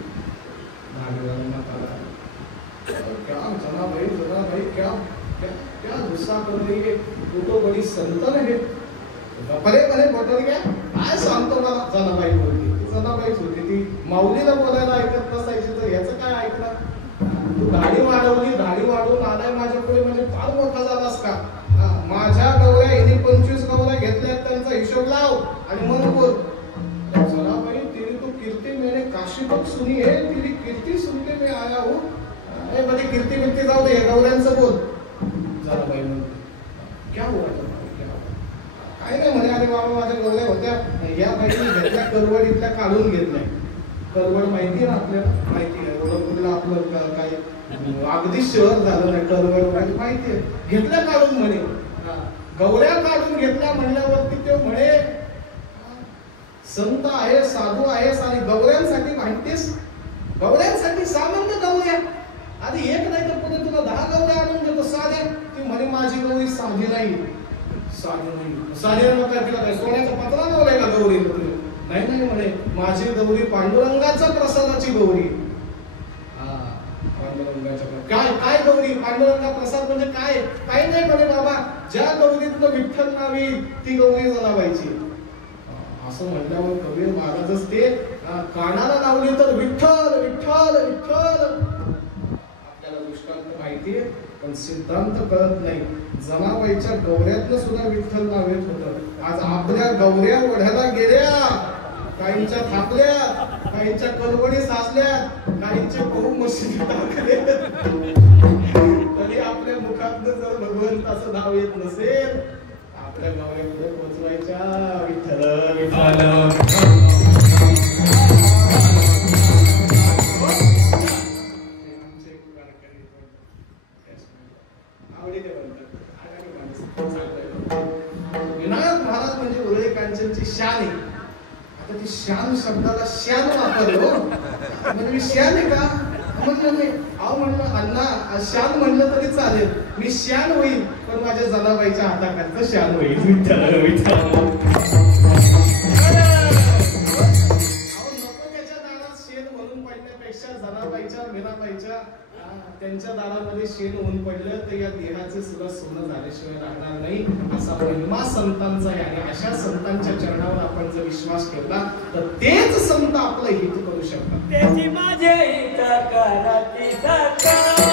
भागवतांना आला क्या जनाबाई क्या क्या गुस्सा कर रही है. तो बड़ी संतन है. परे बोटल घ्या काय सांगतो मला. जनाबाई बोलती ती जनाबाईच होती. ती माऊलीला बोलायला ऐकत नसायची तर याचं काय ऐकणार. तू गाडी वाढवून आलाय माझ्यापुढे म्हणजे फार मोठा झालास का. माझ्या गवऱ्या हिने 25 गवऱ्या घेतल्यात त्यांचा हिशोब लाव आणि मग बोल. जनाबाई तेरी तो कीर्ती मैंने काशी तक सुनी है तेरी कीर्ती सुनके मैं आया हूँ. मध्ये कीर्ती बिर्ती जाऊ दे गवऱ्यांचं बोल. जनाबाई म्हणते क्या हुआ काय नाही म्हणे. अरे बाबा माझ्या गवऱ्या होत्या या बाईने घेतल्या करवड इथल्या काढून घेतलाय. करवड माहिती आहे ना आपल्याला. माहिती आहे कोल्हापूरला आपलं काय अगदी शहर झालं नाही. करवड माहिती आहे. घेतल्या काढून म्हणे. गवऱ्या काढून घेतल्या म्हणल्यावरती ते म्हणे संत आहे साधू आहेस आणि गवऱ्यांसाठी भांडतेस. गवऱ्यांसाठी सामान्य गवऱ्या आधी एक नाही तर पुढे तुला 10 गवऱ्या आणून देतो साध्या. ती म्हणे माझी गौरी साधी नाही. साध्यानं काय तिला काय सोन्याचा पत्रा लावलाय का गौरी. नाही म्हणे माझी गौरी पांडुरंगाच्या प्रसादाची गौरी. पांडुरंगाच्या काय गौरी पांडुरंगा प्रसाद म्हणजे काय. काही नाही म्हणे बाबा ज्या गौरीतलं विठ्ठल नावी ती गौरी जनाबाईची. असं म्हटल्यावर कबीर महाराजच ते कानाला लावली तर विठ्ठल विठ्ठल विठ्ठल. आपल्याला दृष्टांत माहितीये पण सिद्धांत कळत नाही. जनाबाईच्या गौऱ्यातनं सुद्धा विठ्ठल नाव येत होतं. आज आपल्या गौऱ्या ओढ्याला गेल्या. काहींच्या थापल्या काहींच्या कलवडी साचल्या काहींचे बहु मशिदी टाकले. तरी आपल्या मुखातनं जर भगवंताचं नाव येत नसेल आपल्या गौऱ्या पुढे पोचवायच्या. विठ्ठल विठ्ठल विनायक महाराज म्हणजे उरळे कांचनची शान आहे. आता ती शान शब्दाला शान वापरलो म्हणजे मी शान आहे का म्हणलं नाही. अहो म्हणलं अण्णा शान म्हणलं तरी चालेल. मी शान होईल पण माझ्या जनाबाईच्या हाताखालचं शान होईल. विठ्ठल विठ्ठल. नको त्याच्या दारात शेण म्हणून पडण्यापेक्षा जनाबाईच्या मीराबाईच्या त्यांच्या दारामध्ये शेण होऊन पडलं तर या देहाचे सुद्धा सोनं झाल्याशिवाय राहणार नाही. असा महिमा संतांचा आहे आणि अशा संतांच्या चरणावर आपण जर विश्वास ठेवला तर तेच संत आपलं हित करू शकतात. त्याची माझे हित कराती सकाळ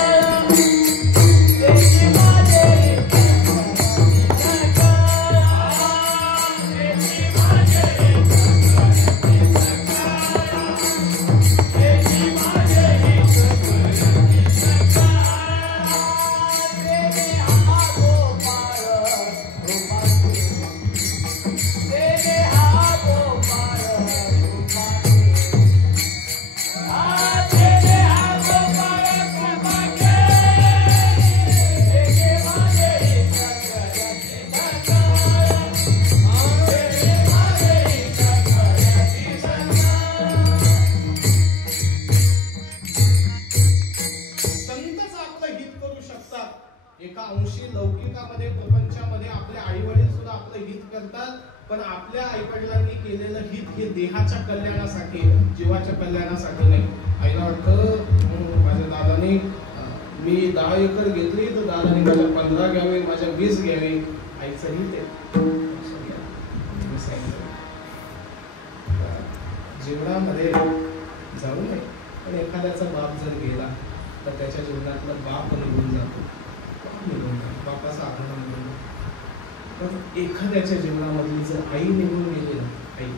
आपल्या आईवडिलांनी केलेलं हित हे देहाच्या कल्याणासाठी, जीवाच्या कल्याणासाठी नाही. आईला वाटतं माझ्या दादाने मी 10 एकर घेतली तर दादाने माझ्या 15 घ्यावे, माझ्या 20 घ्यावे. आईचं हित आहे. जीवनामध्ये जाऊ नये. पण एखाद्याचा बाप जर गेला तर त्याच्या जीवनातला बाप निघून जातो. बापाचा आग्रह निघून जातो. पण एखाद्याच्या जीवनामधली जर आई निघून गेली ना, आई,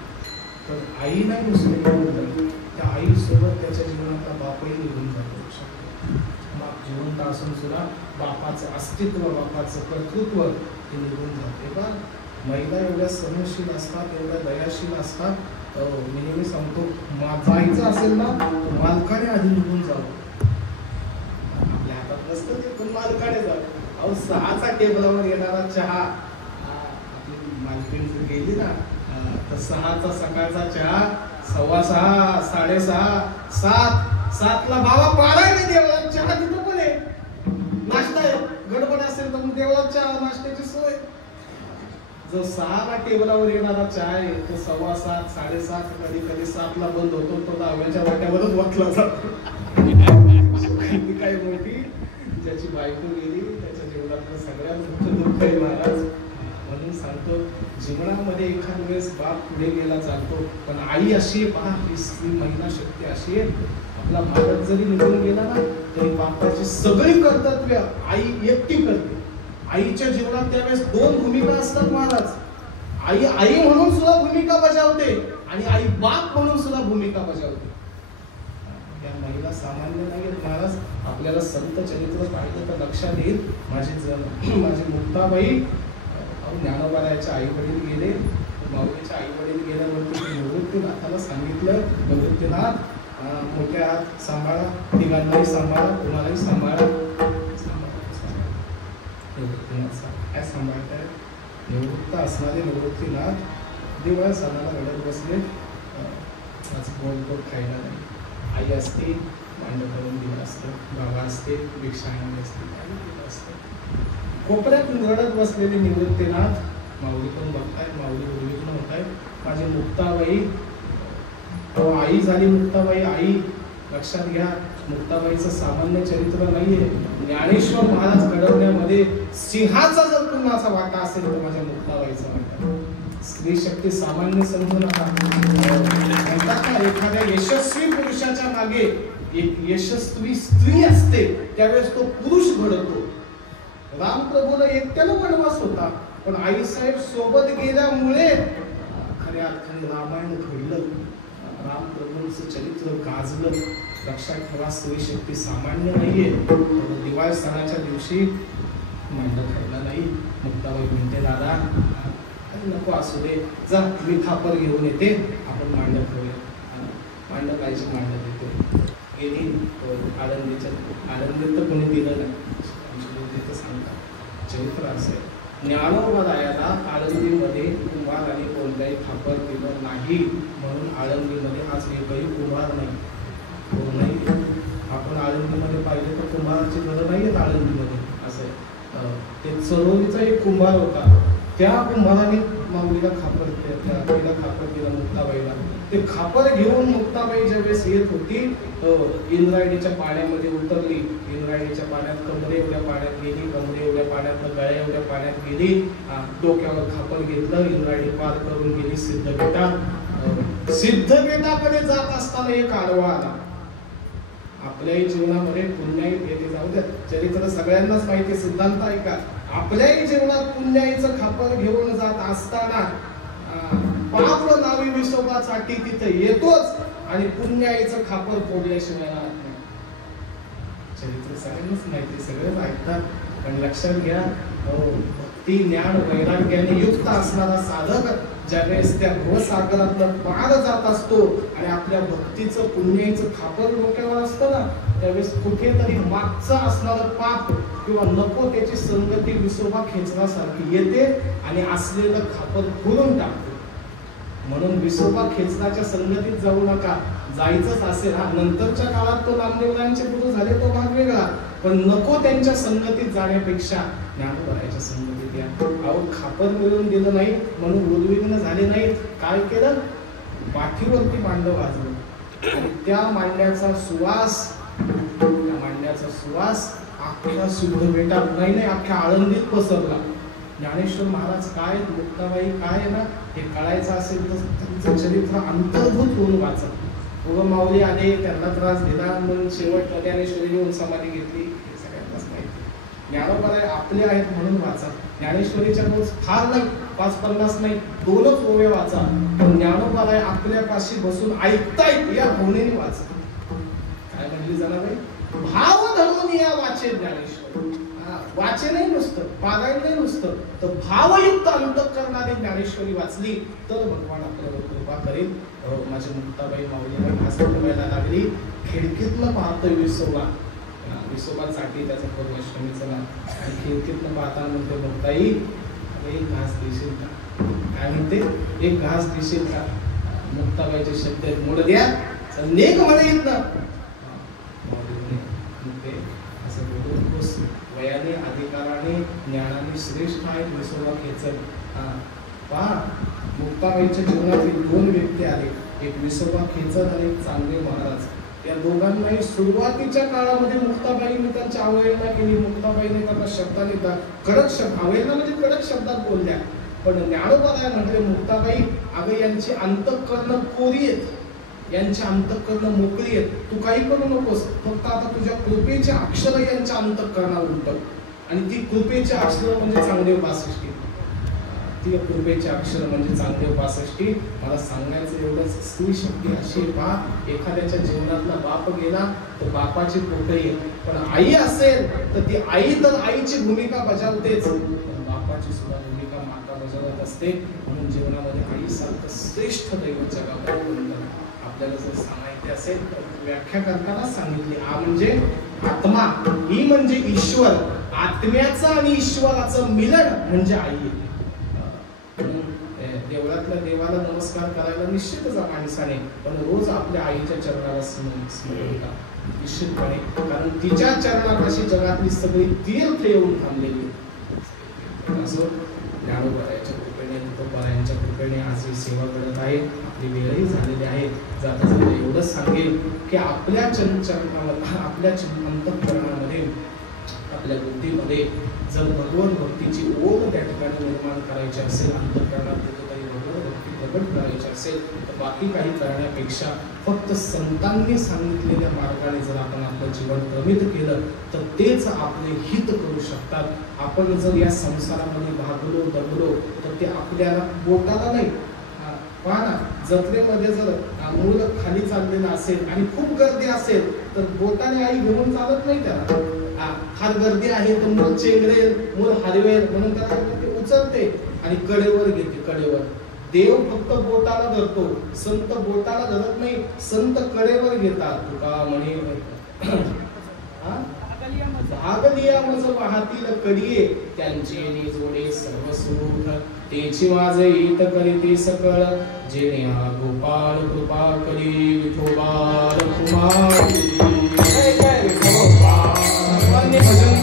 तर आई नाही नुसतं निघून जाईल, त्या आईसोबत त्याच्या जीवनातला बापही निघून जातो. बाप जिवंत असून सुद्धा बापाचं अस्तित्व, बापाचं कर्तृत्व हे निघून जाते. बा महिला एवढ्या सहनशील असतात, एवढ्या दयाशील असतात. मी नेहमी सांगतो, जायचं असेल ना तर मालकाने आधी निघून जावं. आपल्या हातात नसतं ते, पण मालकाने जावं. अहो 6चा टेबलावर येणारा चहा, आपली मालकीण जर गेली ना तर 6चा सकाळचा चहा 6:15, 6:30, 7:00ला बाबा पारायणे देवळात चहा तिथं पण आहे. नाश्ता आहे, गडबड असेल तर देवळात चहा, नाश्त्याची सोय. जो 6ला टेबलावर येणारा चहा आहे तो 7:15, 7:30, कधी कधी 7ला बंद होतो. तो 10व्याच्या वाट्यावरच वाचला जातो. काय मोठी ज्याची बायको गेली त्याच्या जीवनातलं सगळ्यात मोठं दुःख आहे महाराज. म्हणून सांगतो, जीवनामध्ये एखाद वेळेस बाप पुढे गेला चालतो, पण आई अशी पहा, ही स्त्री महिला शक्ती अशी आहे. आपला भारत जरी निघून गेला ना तरी बापाची सगळी कर्तव्य आई एकटी करते. आईच्या जीवनात त्यावेळेस 2 भूमिका असतात महाराज. आई आई म्हणून सुद्धा भूमिका बजावते आणि आई बाप म्हणून सुद्धा भूमिका बजावते. त्या महिला सामान्य नाही महाराज. आपल्याला संत चरित्र पाहिलं तर लक्षात येईल. माझी मुक्ताबाई ज्ञानोबारायाच्या आई वडील गेले, माऊलीच्या आई वडील गेल्यावरती निवृत्तीनाथाला सांगितलं, निवृत्तीनाथ मोठ्या हात सांभाळा, तिघांनाही सांभाळा, तुम्हालाही सांभाळा. काय सांभाळताय? निवृत्त असणारे निवृत्तीनाथ दिवाळ सणाला रडत बसले. आज गोड खायला नाही. आई असते मांड करून दिलं असतं, बाबा असते भिक्षा आणली असते, काही दिलं असतं. कोपऱ्यात रडत बसलेले निवृत्तीनाथ माऊली पण बघतायत, माऊली मुली पण होतायत. माझी मुक्ताबाई, आई झाली मुक्ताबाई. आई लक्षात घ्या, मुक्ताबाईचं सामान्य चरित्र नाहीये. ज्ञानेश्वर महाराज घडवण्यामध्ये सिंहाचा जर कुणाचा वाटा असेल तर माझ्या मुक्ताबाईचा वाटा. स्त्री शक्ती सामान्य समजू नका. म्हणतात ना, एखाद्या यशस्वी पुरुषाच्या मागे एक यशस्वी स्त्री असते, त्यावेळेस तो पुरुष घडतो. रामप्रभूला एकट्याला वनवास होता, पण आईसाहेब सोबत गेल्यामुळे खऱ्या अर्थाने रामायण घडलं. रामप्रभूंचं चरित्र गाजलं. लक्षात ठेवा, स्त्री शक्ती सामान्य नाहीये. दिवाळी सणाच्या दिवशी मांड खायला नाही. मुक्ताबाई म्हणते, दादा नको असू दे, जा मी खापर घेऊन येते, आपण मांड खाऊया. मांड पाहिजे, मांड देते. गेली आनंदीत तर कोणी दिलं नाही. सांगतात चरित्र असेल, ज्ञानोबारायाला आळंदीमध्ये कुंभार आणि कोणत्याही खापर दिलं नाही, म्हणून आळंदीमध्ये आज एकही कुंभार नाही. आपण आळंदीमध्ये पाहिजे तर कुंभाराची घरं नाही आहेत आळंदीमध्ये. असं ते चरोलीचा एक कुंभार होता, त्या कुंभाराने माऊलीला खापर दिला मुक्ताबाईला. ते खापर घेऊन मुक्ताबाई ज्यावेळेस येत होती इंद्रायणीच्या पाण्यामध्ये उतरली. इंद्रायणीच्या पाण्यात कमरे एवढ्या पाण्यात गेली, कमरे एवढ्या पाण्यात, गळ्या एवढ्या पाण्यात गेली. डोक्यावर खापर घेतलं, इंद्रायणी पार करून गेली सिद्धबेटा. सिद्धबेटाकडे जात असताना एक आडवा आला. आपल्याही जीवनामध्ये पुण्याई येते, जाऊ द्या चरित्र सगळ्यांनाच माहिती, सिद्धांत ऐका. आपल्याही जीवनात पुण्याईचं खापर घेऊन जात असताना पाप नावी विसोबासाठी तिथे येतोच आणि पुण्याईचं खापर फोडल्याशिवाय राहत नाही. चरित्र सगळ्यांनाच माहिती, सगळेच ऐकतात. पण लक्षात घ्या, भक्ती ज्ञान वैराग्याने युक्त असणारा साधक ज्यावेळेस त्या भवसागरातनं पार जात असतो आणि आपल्या भक्तीचं पुण्याईचं खापर डोक्यावर असतं ना, त्यावेळेस कुठेतरी मागचं असणारं पाप किंवा नको त्याची संगती विसोबा खेचण्यासारखी येते आणि असलेलं खापर खोलून टाकतो. म्हणून विसोबा खेचण्याच्या संगतीत जाऊ नका. जायचंच असेल, नंतरच्या काळात तो नामदेवरायांचे गुरु झाले, तो भाग वेगळा. पण नको त्यांच्या संगतीत जाण्यापेक्षा ज्ञानोबाच्या संगतीत या. अहो खापर मिळून दिलं नाही म्हणून उद्विग्न झाले नाहीत. काय केलं? पाठीवरती मांड वाजवलं आणि त्या मांड्याचा सुवास अख्ख्या सिद्धपेठात नाही अख्ख्या आळंदीत पसरला. ज्ञानेश्वर महाराज काय, मुक्ताबाई काय ना, हे कळायचं असेल तर त्यांचं चरित्र अंतर्भूत होऊन वाचा. उगम माऊली आले, त्यांना त्रास दिला, म्हणून शेवट ज्ञानेश्वरी घेऊन समाधी घेतली, हे सगळ्यांनाच माहिती. ज्ञानोबा आपले आहेत म्हणून वाचा. ज्ञानेश्वरीच्या रोज फार नाही, 5-50 नाही, 2च ओव्या वाचा. पण ज्ञानोबा आपल्यापाशी बसून ऐकतायत या भावनेने वाचा. काय म्हणली जनाबाई? भाव धरून या वाचे ज्ञानेश्वर. वाचे नाही नुसतं, पारायण नाही नुसतं, तर भावयुक्त अंतःकरणाने ज्ञानेश्वरी वाचली तर भगवान आपल्यावर कृपा करेल. माझी मुक्ताबाई माऊलीला घास ठेवायला लागली. खिडकीतनं पाहतोय विसोबा साठी त्याचा पूर्वाष्टमीचा नाव, आणि खिडकीतनं पाहताना म्हणते मुक्ताई एक घास देशील का? काय म्हणते? एक घास देशील का? मुक्ताबाईचे शब्द मोड द्या नेक म्हणत ना. असं बोलून वयाने, अधिकाराने, ज्ञानाने श्रेष्ठ आहेत विसोबा खेचर. पहा, मुक्ताबाईच्या जीवनातील 2 व्यक्ती आले, एक विसोबा खेचर आणि एक चांगदेव महाराज. या दोघांनाही सुरुवातीच्या काळामध्ये मुक्ताबाईंनी त्यांची अवहेलना केली. मुक्ताबाईने त्यांना शब्दाने कडक शब्द, अवहेलना म्हणजे कडक शब्दात बोलल्या. पण ज्ञानोबा म्हटले, मुक्ताबाई अगं यांची अंतःकरण कोरी आहेत, यांची अंतःकरण मोकळी आहेत, तू काही करू नकोस, फक्त आता तुझ्या कृपेचे अक्षर यांच्या अंतःकरणावर उठव. आणि ती कृपेचे अक्षर म्हणजे चांगदेव पासष्टी. ती कृपेचे अक्षर म्हणजे चांगदेव पासष्टी. मला सांगायचं एवढंच, स्त्री शक्ती अशी पहा, एखाद्याच्या जीवनातला बाप गेला तर बापाची पोकळी, पण आई असेल तर ती आई तर आईची भूमिका बजावतेच, बापाची सुद्धा भूमिका माता बजावत असते. म्हणून जीवनामध्ये आईसारखं श्रेष्ठ दैवत जगामध्ये आपल्याला जर सांगायचे असेल तर व्याख्या करताना सांगितली. आ म्हणजे आत्मा, ई म्हणजे ईश्वर, आत्म्याचं आणि ईश्वराचं मिलन म्हणजे आई. देवळातल्या देवाला नमस्कार करायला निश्चितच माणसाने, पण रोज आपल्या आईच्या चरणाला स्मरण करा निश्चितपणे, कारण तिच्या चरणापाशी जगातली सगळी तीर्थ येऊन थांबलेली. असं ज्ञानोबाच्या कृपेने, तुकोबारायांच्या कृपेने आज ही सेवा करत आहे. आपली वेळही झालेली आहे. जाता जाता एवढंच सांगेल की आपल्या चरणावर, आपल्या अंतःकरणामध्ये, आपल्या बुद्धीमध्ये जर भगवत भक्तीची ओढ त्या ठिकाणी निर्माण करायची असेल, अंतःकरणात कुठेतरी भगवत भक्ती प्रगट करायची असेल, तर बाकी काही करण्यापेक्षा फक्त संतांनी सांगितलेल्या मार्गाने जर आपण आपलं जीवन क्रमित केलं तर तेच आपले हित करू शकतात. आपण जर या संसारामध्ये भागलो दबलो तर ते आपल्याला बोटाला नाही. पहा ना, जत्रेमध्ये जर मूल खाली चाललेलं असेल आणि खूप गर्दी असेल तर बोटाने आई घेऊन चालत नाही त्याला. फार गर्दी आहे तर मूल चेंगरेल, मूल हरवेल म्हणून त्याला ते उचलते आणि कडेवर घेते. कडेवर देव फक्त बोटाला धरतो, संत बोटाला धरत नाही, संत कडेवर घेतात. तुका म्हणे भागलिया मज वाहतील कडिये, त्यांचे निजोडे सर्व सुख, तेची माझे हित करीते सकळ, जेणे हा गोपाळ कृपा करी विठोबा कुमार. भजन